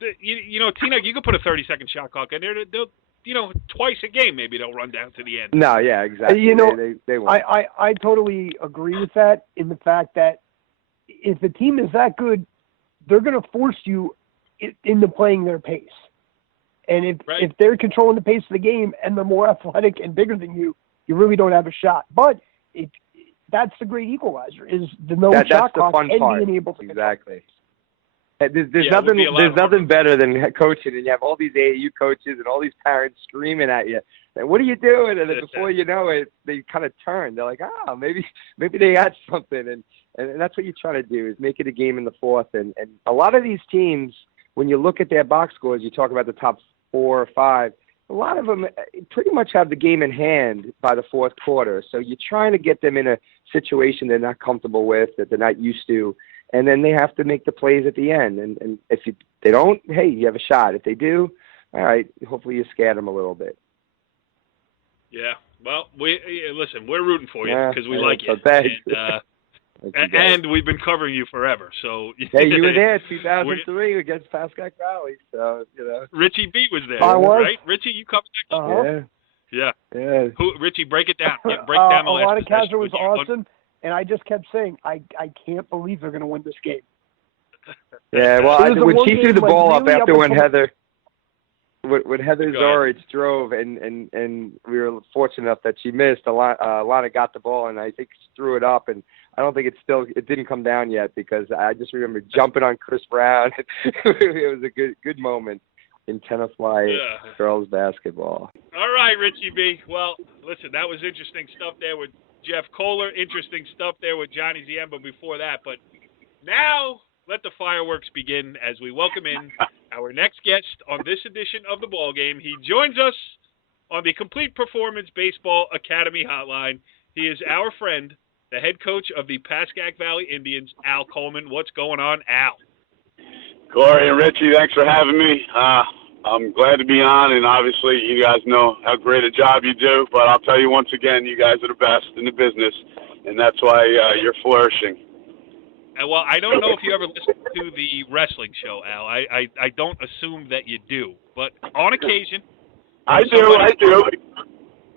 Teaneck, you could put a 30-second shot clock in there. They'll, twice a game maybe they'll run down to the end. No, yeah, exactly. They won't. I totally agree with that in the fact that if the team is that good, they're going to force you into playing their pace. And if they're controlling the pace of the game and they're more athletic and bigger than you, you really don't have a shot. But that's the great equalizer, is the shot clock and being able to exactly. There's nothing better than coaching, and you have all these AAU coaches and all these parents screaming at you. And what are you doing? And then before you know it, they kind of turn. They're like, maybe they got something. And that's what you're trying to do, is make it a game in the fourth. And a lot of these teams, when you look at their box scores, you talk about the top 4 or 5. A lot of them pretty much have the game in hand by the fourth quarter. So you're trying to get them in a situation they're not comfortable with, that they're not used to, and then they have to make the plays at the end. And if they don't, hey, you have a shot. If they do, all right, hopefully you scare them a little bit. Yeah. Well, listen, we're rooting for you because we like you. And we've been covering you forever. So hey, you were there 2003 against Pascack Valley. So, Richie B was there, right? Richie, you covered that. Uh-huh. Yeah. Richie, break it down. Break down the last possession. Alana was awesome, and I just kept saying, I can't believe they're going to win this game. Yeah, well, when she threw the ball up after when Heather Zorich drove, and we were fortunate enough that she missed. Alana got the ball, and I think she threw it up, and I don't think it didn't come down yet, because I just remember jumping on Chris Brown. It was a good moment in Tenafly girls basketball. All right, Richie B. Well, listen, that was interesting stuff there with Jeff Koehler, interesting stuff there with John ZIemba before that. But now let the fireworks begin as we welcome in our next guest on this edition of the Ballgame. He joins us on the Complete Performance Baseball Academy hotline. He is our friend, the head coach of the Pascack Valley Indians, Al Coleman. What's going on, Al? Corey and Richie, thanks for having me. I'm glad to be on, and obviously you guys know how great a job you do, but I'll tell you once again, you guys are the best in the business, and that's why you're flourishing. Well, I don't know if you ever listen to the wrestling show, Al. I don't assume that you do, but on occasion. I do.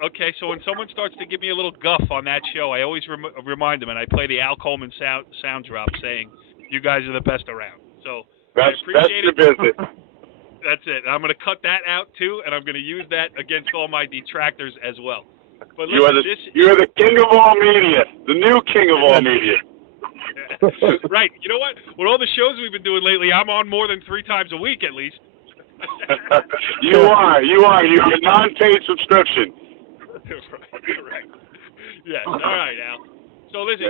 Okay, so when someone starts to give me a little guff on that show, I always remind them, and I play the Al Coleman sound drop saying, you guys are the best around. So I appreciate it. Business. That's it. I'm going to cut that out, too, and I'm going to use that against all my detractors as well. But listen, you are the king of all media, the new king of all media. Right. You know what? With all the shows we've been doing lately, I'm on more than 3 times a week at least. You are. You have a non-paid subscription. Right. Yes. All right, Al. So listen,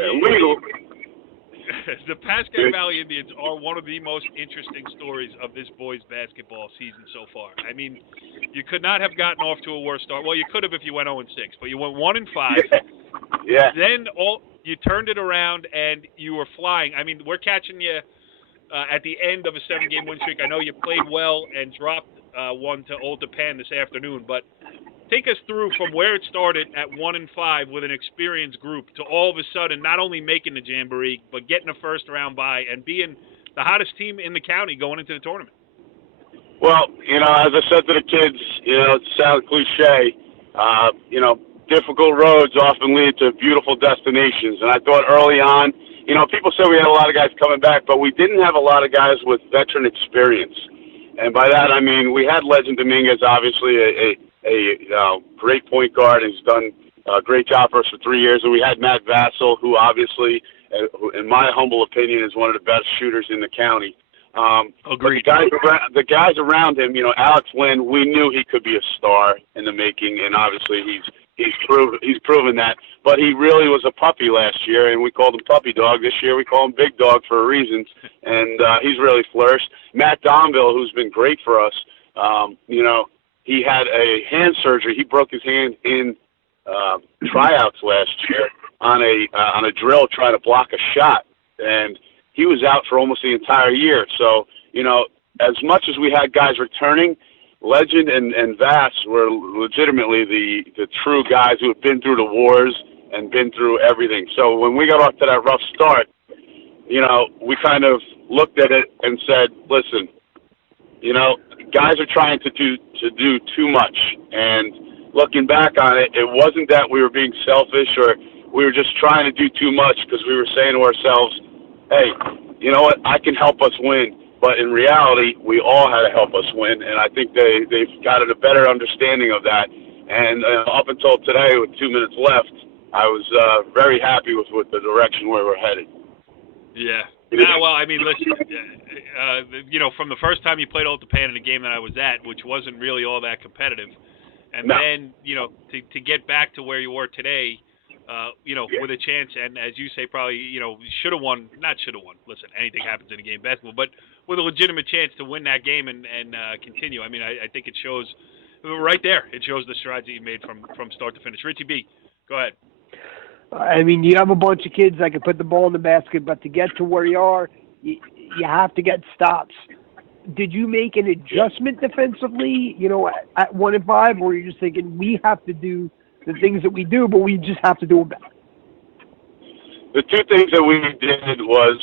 the Pascack Valley Indians are one of the most interesting stories of this boys' basketball season so far. I mean, you could not have gotten off to a worse start. Well, you could have if you went 0-6, but you went 1-5. Yeah. Then you turned it around and you were flying. I mean, we're catching you at the end of a 7-game win streak. I know you played well and dropped one to Old Japan this afternoon, but take us through from where it started at 1-5 with an experienced group to all of a sudden not only making the Jamboree, but getting a first-round bye and being the hottest team in the county going into the tournament. Well, as I said to the kids, it sounds cliche, difficult roads often lead to beautiful destinations. And I thought early on, people say we had a lot of guys coming back, but we didn't have a lot of guys with veteran experience. And by that, I mean, we had Legend Dominguez, obviously, a great point guard, and he's done a great job for us for 3 years. And we had Matt Vassell, who obviously, in my humble opinion, is one of the best shooters in the county. Agreed. The guys around him, Alex Lynn, we knew he could be a star in the making, and obviously he's proven that. But he really was a puppy last year, and we called him Puppy Dog. This year we call him Big Dog for a reason, and he's really flourished. Matt Donville, who's been great for us, he had a hand surgery. He broke his hand in tryouts last year on a drill trying to block a shot, and he was out for almost the entire year. So, as much as we had guys returning, Legend and Vass were legitimately the true guys who have been through the wars and been through everything. So when we got off to that rough start, we kind of looked at it and said, listen, guys are trying to do too much. And looking back on it, it wasn't that we were being selfish or we were just trying to do too much, because we were saying to ourselves, hey, you know what, I can help us win. But in reality, we all had to help us win, and I think they've got a better understanding of that. And up until today, with 2 minutes left, I was very happy with the direction where we're headed. Yeah. Well, I mean, listen, from the first time you played Old Japan in a game that I was at, which wasn't really all that competitive, and then, to get back to where you were today, with a chance, and as you say, probably, should have won, not should have won. Listen, anything happens in a game of basketball, but with a legitimate chance to win that game and continue. I mean, I think it shows right there. It shows the strides that you made from start to finish. Richie B, go ahead. I mean, you have a bunch of kids that can put the ball in the basket, but to get to where you are, you have to get stops. Did you make an adjustment defensively, at 1 and 5, or were you just thinking we have to do the things that we do, but we just have to do them better? The two things that we did was,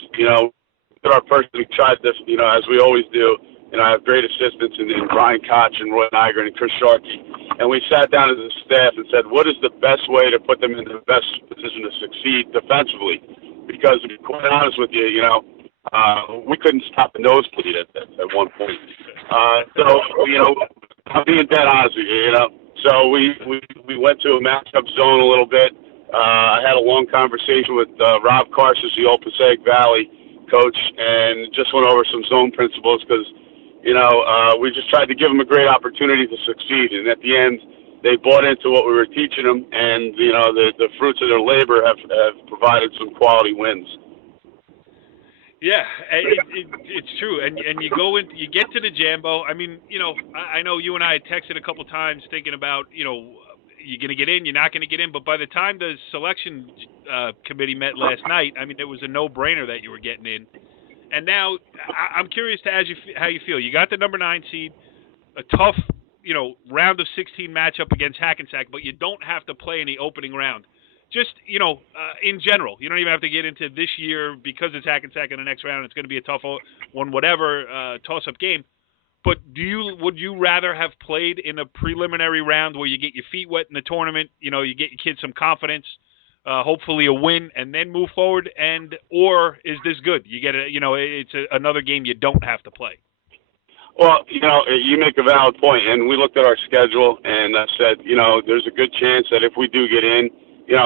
our person who tried this, as we always do, I have great assistants in Brian Koch and Roy Nygren and Chris Sharkey. And we sat down as a staff and said, what is the best way to put them in the best position to succeed defensively? Because to be quite honest with you, we couldn't stop the nosebleed at one point. I'm being dead honest with you, So we went to a matchup zone a little bit. I had a long conversation with Rob Carson, the old Pascack Valley coach, and just went over some zone principles because, we just tried to give them a great opportunity to succeed. And at the end, they bought into what we were teaching them, and, the fruits of their labor have provided some quality wins. Yeah, it's true, and you go in, you get to the Jambo. I mean, I know you and I had texted a couple times thinking about, you're going to get in, you're not going to get in. But by the time the selection committee met last night, I mean, it was a no-brainer that you were getting in. And now I'm curious to ask you how you feel. You got the number 9 seed, a tough, round of 16 matchup against Hackensack, but you don't have to play in the opening round. Just, in general, you don't even have to get into this year because it's Hackensack in the next round. It's going to be a tough one, whatever, toss-up game. But would you rather have played in a preliminary round where you get your feet wet in the tournament, you get your kids some confidence, hopefully a win, and then move forward? Or is this good? You get it's another game you don't have to play. Well, you make a valid point, and we looked at our schedule and said, there's a good chance that if we do get in,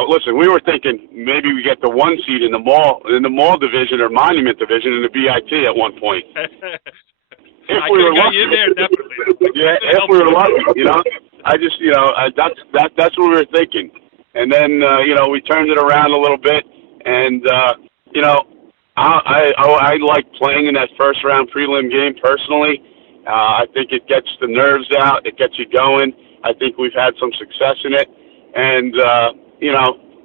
listen, we were thinking maybe we get the 1 seed in the mall division or monument division in the BIT at one point. If we were lucky, you there, definitely. Yeah, if we were lucky, I just, that's what we were thinking. And then, we turned it around a little bit, and I like playing in that first round prelim game personally. I think it gets the nerves out, it gets you going. I think we've had some success in it, and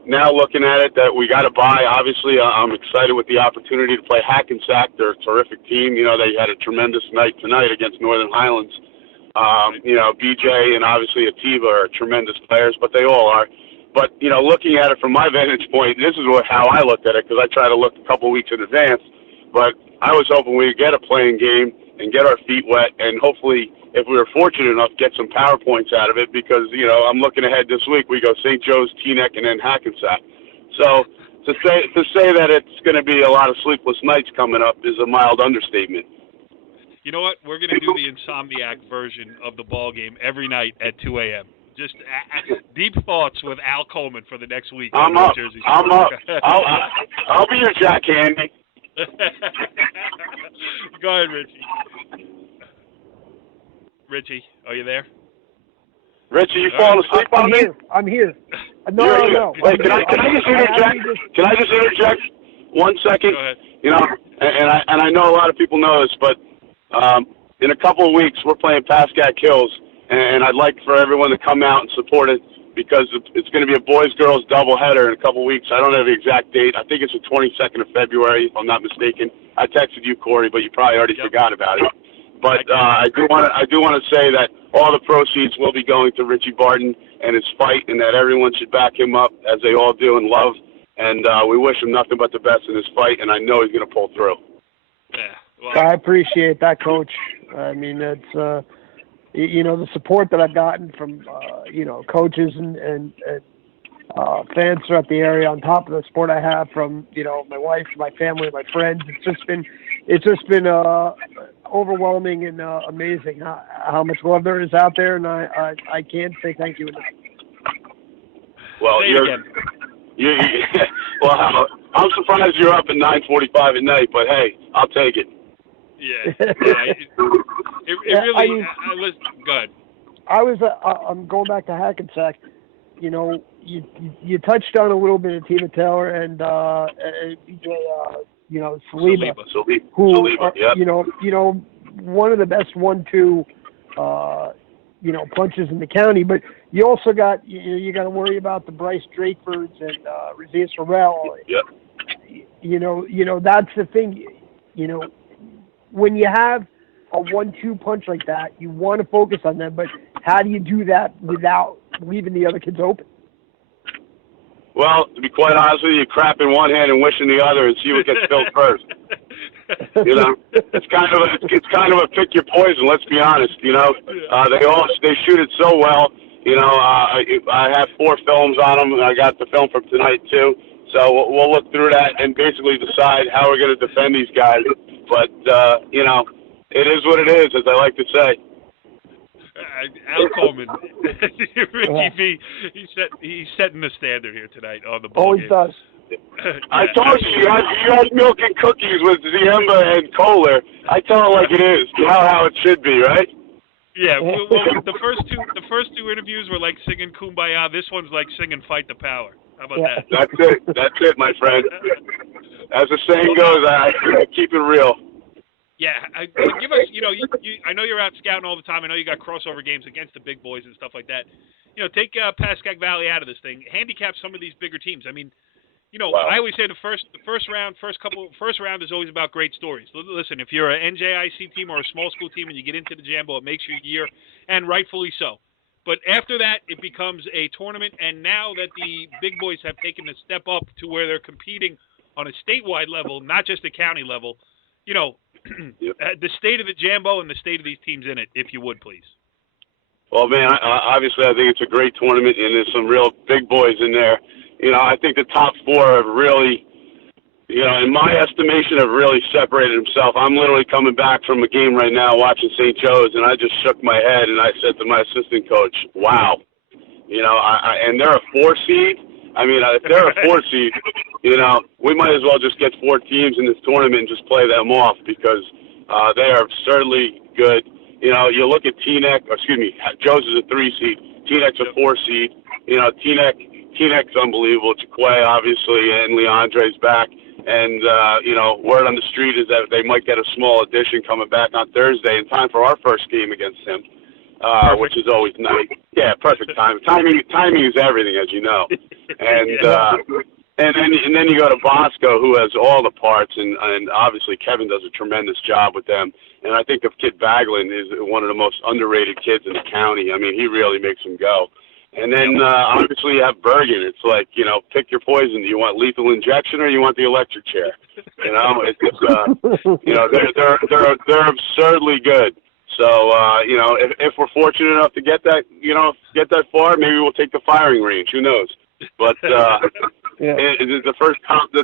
now looking at it that we got to buy, obviously I'm excited with the opportunity to play Hackensack. They're a terrific team. They had a tremendous night tonight against Northern Highlands. BJ and obviously Ativa are tremendous players, but they all are. But, looking at it from my vantage point, this is how I looked at it, because I try to look a couple weeks in advance. But I was hoping we'd get a playing game and get our feet wet, and hopefully, if we were fortunate enough, get some PowerPoints out of it, because, I'm looking ahead this week. We go St. Joe's, Teaneck, and then Hackensack. So to say that it's going to be a lot of sleepless nights coming up is a mild understatement. You know what? We're going to do the Insomniac version of the ball game every night at 2 a.m. Just deep thoughts with Al Coleman for the next week. I'm up. I'll be your Jack Handy. Go ahead, Richie. Richie, are you there? Richie, you falling asleep on me? I'm here. No. Wait, can I just interject? Can I just interject 1 second? Go ahead. You know, and I know a lot of people know this, but in a couple of weeks we're playing Pascack Hills, and I'd like for everyone to come out and support it because it's going to be a boys-girls doubleheader in a couple of weeks. I don't have the exact date. I think it's the 22nd of February, if I'm not mistaken. I texted you, Corey, but you probably already forgot about it. But I do want to say that all the proceeds will be going to Richie Barton and his fight, and that everyone should back him up as they all do and love. And we wish him nothing but the best in his fight, and I know he's going to pull through. Yeah, well, I appreciate that, Coach. I mean, it's the support that I've gotten from coaches and fans throughout the area, on top of the support I have from my wife, my family, my friends. It's just been overwhelming and amazing how much love there is out there, and I can't say thank you enough. Well, well, I'm surprised you're up at 9:45 at night, but hey, I'll take it. Yeah. It really. Go ahead. I'm going back to Hackensack. You touched on a little bit of Tina Taylor and BJ, Saliba, who are, one of the best 1-2, punches in the county. But you also got you got to worry about the Bryce Drakefords and Razia Sorrell. Yep. That's the thing. When you have a 1-2 punch like that, you want to focus on them. But how do you do that without leaving the other kids open? Well, to be quite honest with you, crap in one hand and wish in the other, and see what gets filled first. It's kind of a pick your poison. Let's be honest. They shoot it so well. I have 4 films on them, and I got the film from tonight too. So we'll look through that and basically decide how we're going to defend these guys. But it is what it is, as I like to say. Al Coleman, Ricky V, he's setting the standard here tonight on the ball. Always does. I told you had milk and cookies with ZIemba and Koehler. I tell it like it is, how it should be, right? Yeah. Well, the first two interviews were like singing Kumbaya. This one's like singing Fight the Power. How about that? That's it, my friend. As the saying goes, I keep it real. Yeah, give us. I know you're out scouting all the time. I know you got crossover games against the big boys and stuff like that. Take Pascack Valley out of this thing. Handicap some of these bigger teams. I mean, wow. I always say the first round is always about great stories. Listen, if you're an NJIC team or a small school team and you get into the Jambo, it makes your year, and rightfully so. But after that, it becomes a tournament, and now that the big boys have taken a step up to where they're competing on a statewide level, not just a county level, the state of the Jambo and the state of these teams in it, if you would, please. Well, man, obviously I think it's a great tournament, and there's some real big boys in there. I think the top 4 have really, in my estimation, have really separated themselves. I'm literally coming back from a game right now watching St. Joe's, and I just shook my head, and I said to my assistant coach, wow. And they're a 4 seed. I mean, if they're a 4 seed, we might as well just get 4 teams in this tournament and just play them off because they are certainly good. You look at Joe's is a 3 seed. Teaneck's a 4 seed. Teaneck's unbelievable. Chiquay, obviously, and Leandre's back. And, word on the street is that they might get a small addition coming back on Thursday in time for our first game against him, which is always nice. Yeah, perfect time. Timing is everything, as you know. And and then you go to Bosco, who has all the parts, and obviously Kevin does a tremendous job with them. And I think the kid Baglin is one of the most underrated kids in the county. I mean, he really makes them go. And then obviously you have Bergen. It's like, pick your poison. Do you want lethal injection or you want the electric chair? They're absurdly good. So if we're fortunate enough to get that far, maybe we'll take the firing range. Who knows? But the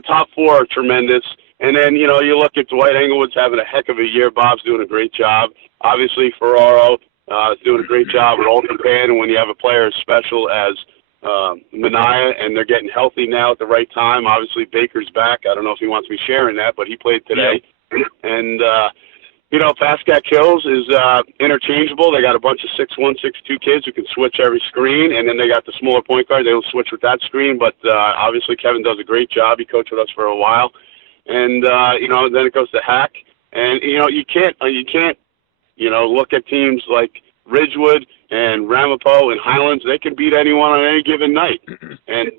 top 4 are tremendous. And then you look at Dwight Englewood's having a heck of a year. Bob's doing a great job. Obviously Ferraro is doing a great job with Old Japan. And when you have a player as special as Mania, and they're getting healthy now at the right time. Obviously Baker's back. I don't know if he wants me sharing that, but he played today. Yeah. And Pascack Hills is interchangeable. They got a bunch of 6'1", 6'2" kids who can switch every screen, and then they got the smaller point guard. They'll switch with that screen, but obviously Kevin does a great job. He coached with us for a while, and then it goes to Hack, and you can't look at teams like Ridgewood and Ramapo and Highlands. They can beat anyone on any given night, and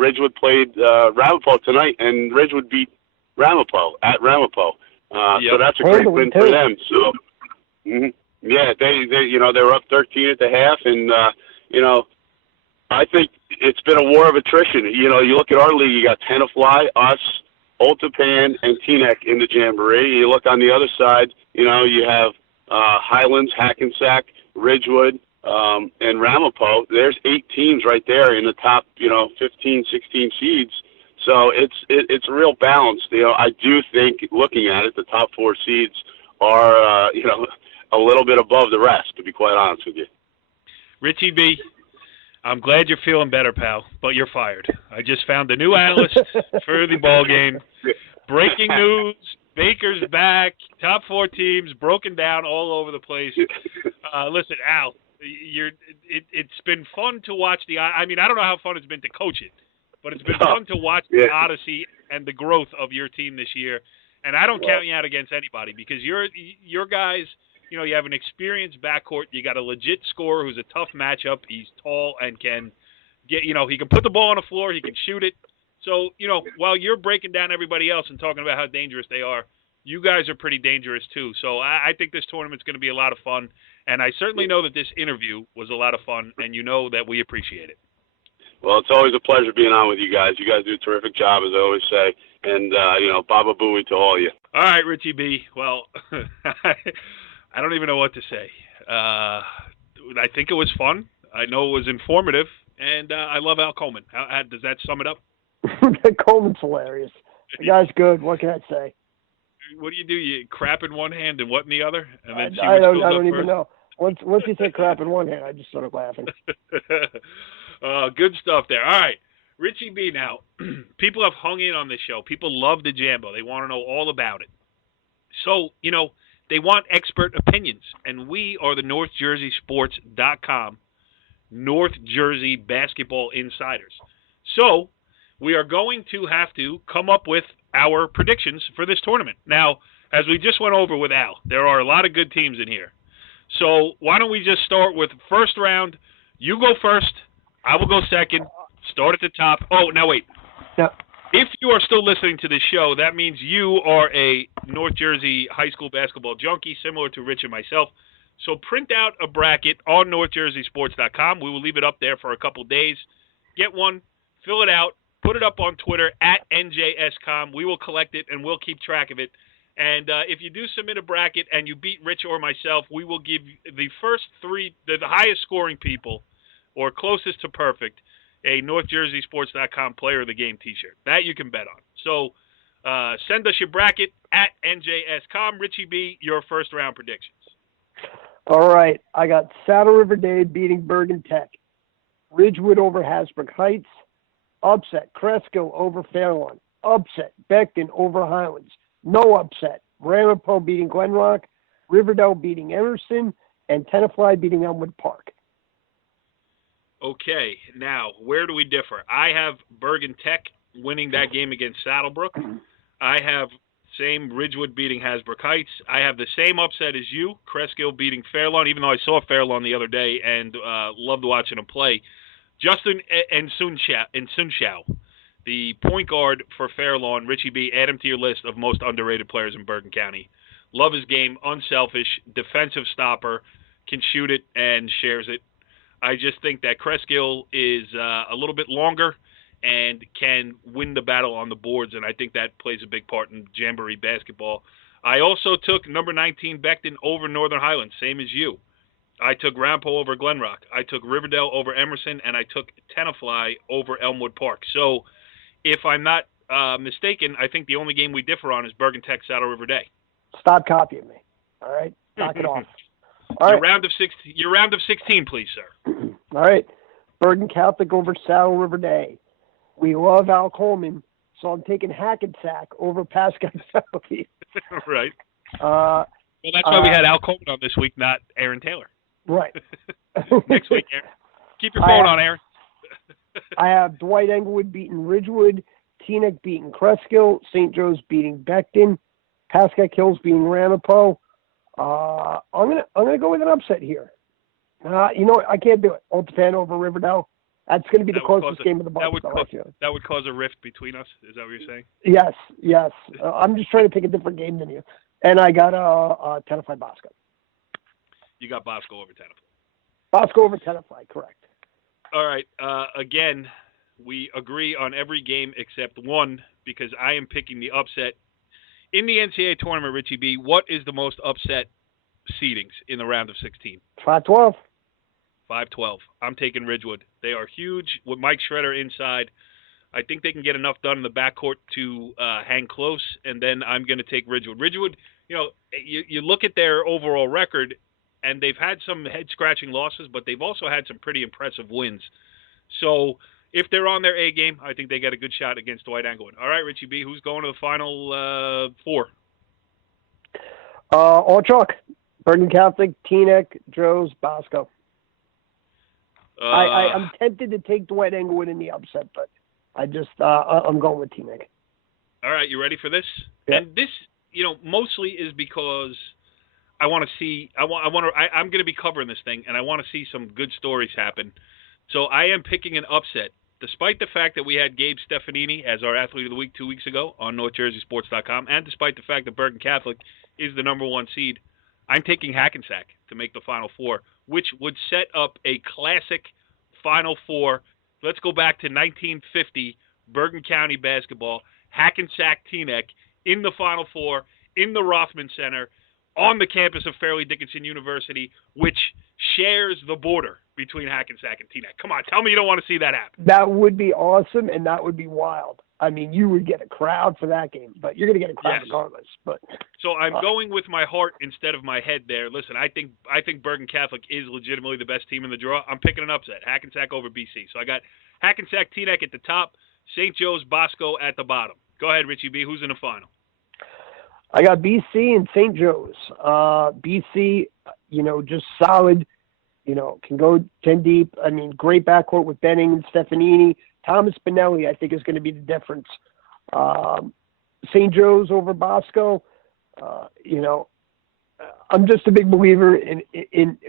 Ridgewood played Ramapo tonight, and Ridgewood beat Ramapo at Ramapo. So that's a great win for them. So, yeah, they were up 13 at the half, and I think it's been a war of attrition. You look at our league, you got Tenafly, us, Old Japan, and Teaneck in the Jamboree. You look on the other side, you have Highlands, Hackensack, Ridgewood, and Ramapo. There's 8 teams right there in the top, 15, 16 seeds. So it's a real balance. I do think, looking at it, the top 4 seeds are, a little bit above the rest, to be quite honest with you. Richie B., I'm glad you're feeling better, pal, but you're fired. I just found the new analyst for the ball game. Breaking news, Baker's back, top 4 teams, broken down all over the place. Listen, Al, it's been fun to watch I don't know how fun it's been to coach it, but it's been fun to watch the odyssey and the growth of your team this year. And I don't count you out against anybody because your guys, you have an experienced backcourt. You got a legit scorer who's a tough matchup. He's tall and can get, he can put the ball on the floor. He can shoot it. So, while you're breaking down everybody else and talking about how dangerous they are, you guys are pretty dangerous too. So I think this tournament's going to be a lot of fun. And I certainly know that this interview was a lot of fun, and that we appreciate it. Well, it's always a pleasure being on with you guys. You guys do a terrific job, as I always say. And, Baba Booey to all of you. All right, Richie B. Well, I don't even know what to say. I think it was fun. I know it was informative. And I love Al Coleman. Does that sum it up? Coleman's hilarious. The guy's good. What can I say? What do? You crap in one hand and what in the other? And then I don't even know. Once you said crap in one hand, I just started laughing. Good stuff there. All right. Richie B. Now, people have hung in on this show. People love the Jambo. They want to know all about it. So, they want expert opinions. And we are the NorthJerseySports.com North Jersey Basketball Insiders. So, we are going to have to come up with our predictions for this tournament. Now, as we just went over with Al, there are a lot of good teams in here. So, why don't we just start with first round? You go first. I will go second. Start at the top. Oh, now wait. Yeah. If you are still listening to this show, that means you are a North Jersey high school basketball junkie, similar to Rich and myself. So print out a bracket on NorthJerseySports.com. We will leave it up there for a couple days. Get one, fill it out, put it up on Twitter at NJSCom. We will collect it, and we'll keep track of it. And if you do submit a bracket and you beat Rich or myself, we will give the first 3, the highest scoring people, or closest to perfect, a NorthJerseySports.com Player of the Game T-shirt. That you can bet on. So send us your bracket at NJSCom. Richie B., your first round predictions. All right. I got Saddle River Day beating Bergen Tech. Ridgewood over Hasbrook Heights. Upset Cresco over Fairlawn. Upset Bergen over Highlands. No upset. Ramapo beating Glenrock. River Dell beating Emerson. And Tenafly beating Elmwood Park. Okay, now, where do we differ? I have Bergen Tech winning that game against Saddlebrook. I have same Ridgewood beating Hasbrook Heights. I have the same upset as you, Cresco beating Fairlawn, even though I saw Fairlawn the other day and loved watching him play. Justin and Sunshao, the point guard for Fairlawn, Richie B., add him to your list of most underrated players in Bergen County. Love his game, unselfish, defensive stopper, can shoot it and shares it. I just think that Cresskill is a little bit longer and can win the battle on the boards, and I think that plays a big part in Jamboree basketball. I also took number 19 Becton over Northern Highlands, same as you. I took Ramapo over Glenrock. I took River Dell over Emerson, and I took Tenafly over Elmwood Park. So if I'm not mistaken, I think the only game we differ on is Bergen Tech Saddle River Day. Stop copying me. All right? Knock it off. All right. Your round of 16, please, sir. All right. Bergen Catholic over Saddle River Day. We love Al Coleman, so I'm taking Hackensack over Pascack Valley. Right. Well, that's why we had Al Coleman on this week, not Aaron Taylor. Right. Next week, Aaron. Keep your phone on, Aaron. I have Dwight Englewood beating Ridgewood, Teaneck beating Cresskill, St. Joe's beating Beckton, Pascack Hills beating Ramapo. I'm gonna go with an upset here. You know what? I can't do it. Old Japan over River Dell. That's going to be the closest game of the bunch. That would cause a rift between us. Is that what you're saying? Yes. I'm just trying to pick a different game than you. And I got Tenafly Bosco. You got Bosco over Tenafly. Bosco over Tenafly, correct. All right. Again, we agree on every game except one because I am picking the upset. In the NCAA tournament, Richie B, what is the most upset seedings in the round of 16? 5-12. 5-12. I'm taking Ridgewood. They are huge with Mike Schroeder inside. I think they can get enough done in the backcourt to hang close, and then I'm going to take Ridgewood. Ridgewood, you look at their overall record, and they've had some head-scratching losses, but they've also had some pretty impressive wins. So if they're on their A game, I think they got a good shot against Dwight Englewood. All right, Richie B, who's going to the final four? All chalk. Bergen Catholic, Teaneck, Joe's, Bosco. I'm tempted to take Dwight Englewood in the upset, but I'm going with Teaneck. All right, you ready for this? Yeah. And this, mostly is because I want to see. I'm going to be covering this thing, and I want to see some good stories happen. So I am picking an upset, despite the fact that we had Gabe Stefanini as our athlete of the week 2 weeks ago on NorthJerseySports.com, and despite the fact that Bergen Catholic is the number 1 seed. I'm taking Hackensack to make the Final Four, which would set up a classic Final Four. Let's go back to 1950, Bergen County basketball, Hackensack Teaneck in the Final Four, in the Rothman Center, on the campus of Fairleigh Dickinson University, which shares the border between Hackensack and Teaneck. Come on, tell me you don't want to see that happen. That would be awesome, and that would be wild. I mean, you would get a crowd for that game, but you're going to get a crowd regardless. But so I'm going with my heart instead of my head there. Listen, I think Bergen Catholic is legitimately the best team in the draw. I'm picking an upset, Hackensack over BC. So I got Hackensack Teaneck at the top, St. Joe's Bosco at the bottom. Go ahead, Richie B. Who's in the final? I got BC and St. Joe's. BC, just solid, can go 10 deep. I mean, great backcourt with Benning and Stefanini. Thomas Spinelli, I think, is going to be the difference. St. Joe's over Bosco. I'm just a big believer in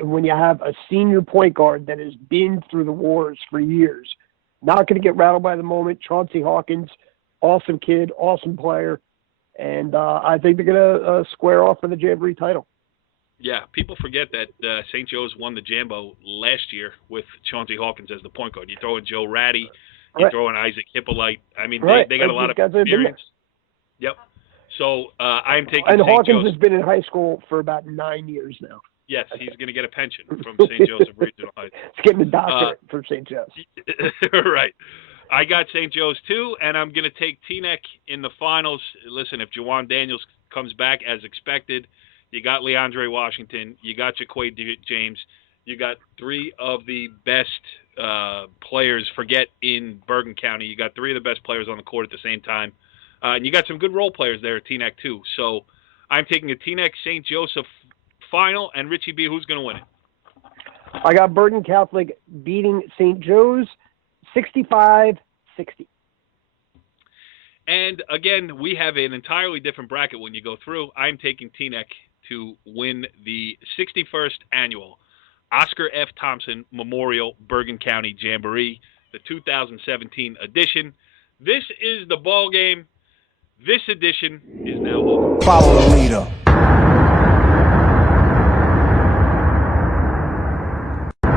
when you have a senior point guard that has been through the wars for years. Not going to get rattled by the moment. Chauncey Hawkins, awesome kid, awesome player. And I think they're going to square off for the Jamboree title. Yeah, people forget that St. Joe's won the Jambo last year with Chauncey Hawkins as the point guard. You throw in Joe Ratty, you throw in Isaac Hippolyte. I mean, they got a lot of experience. Yep. So I'm taking and St. Hawkins Joe's. has been in high school for about 9 years now. Yes, he's going to get a pension from St. Joseph Regional High School. He's getting a doctorate from St. Joe's. Right. I got St. Joe's too, and I'm going to take Teaneck in the finals. Listen, if Jawan Daniels comes back as expected, you got Leandre Washington, you got Jaquay James, you got 3 of the best players, in Bergen County. You got 3 of the best players on the court at the same time. And you got some good role players there at Teaneck too. So I'm taking a Teaneck St. Joseph final, and Richie B, who's going to win it? I got Bergen Catholic beating St. Joe's 65-60. And again, we have an entirely different bracket when you go through. I'm taking Teaneck to win the 61st annual Oscar F. Thompson Memorial Bergen County Jamboree, the 2017 edition. This is the ball game. This edition is now over. Follow the leader.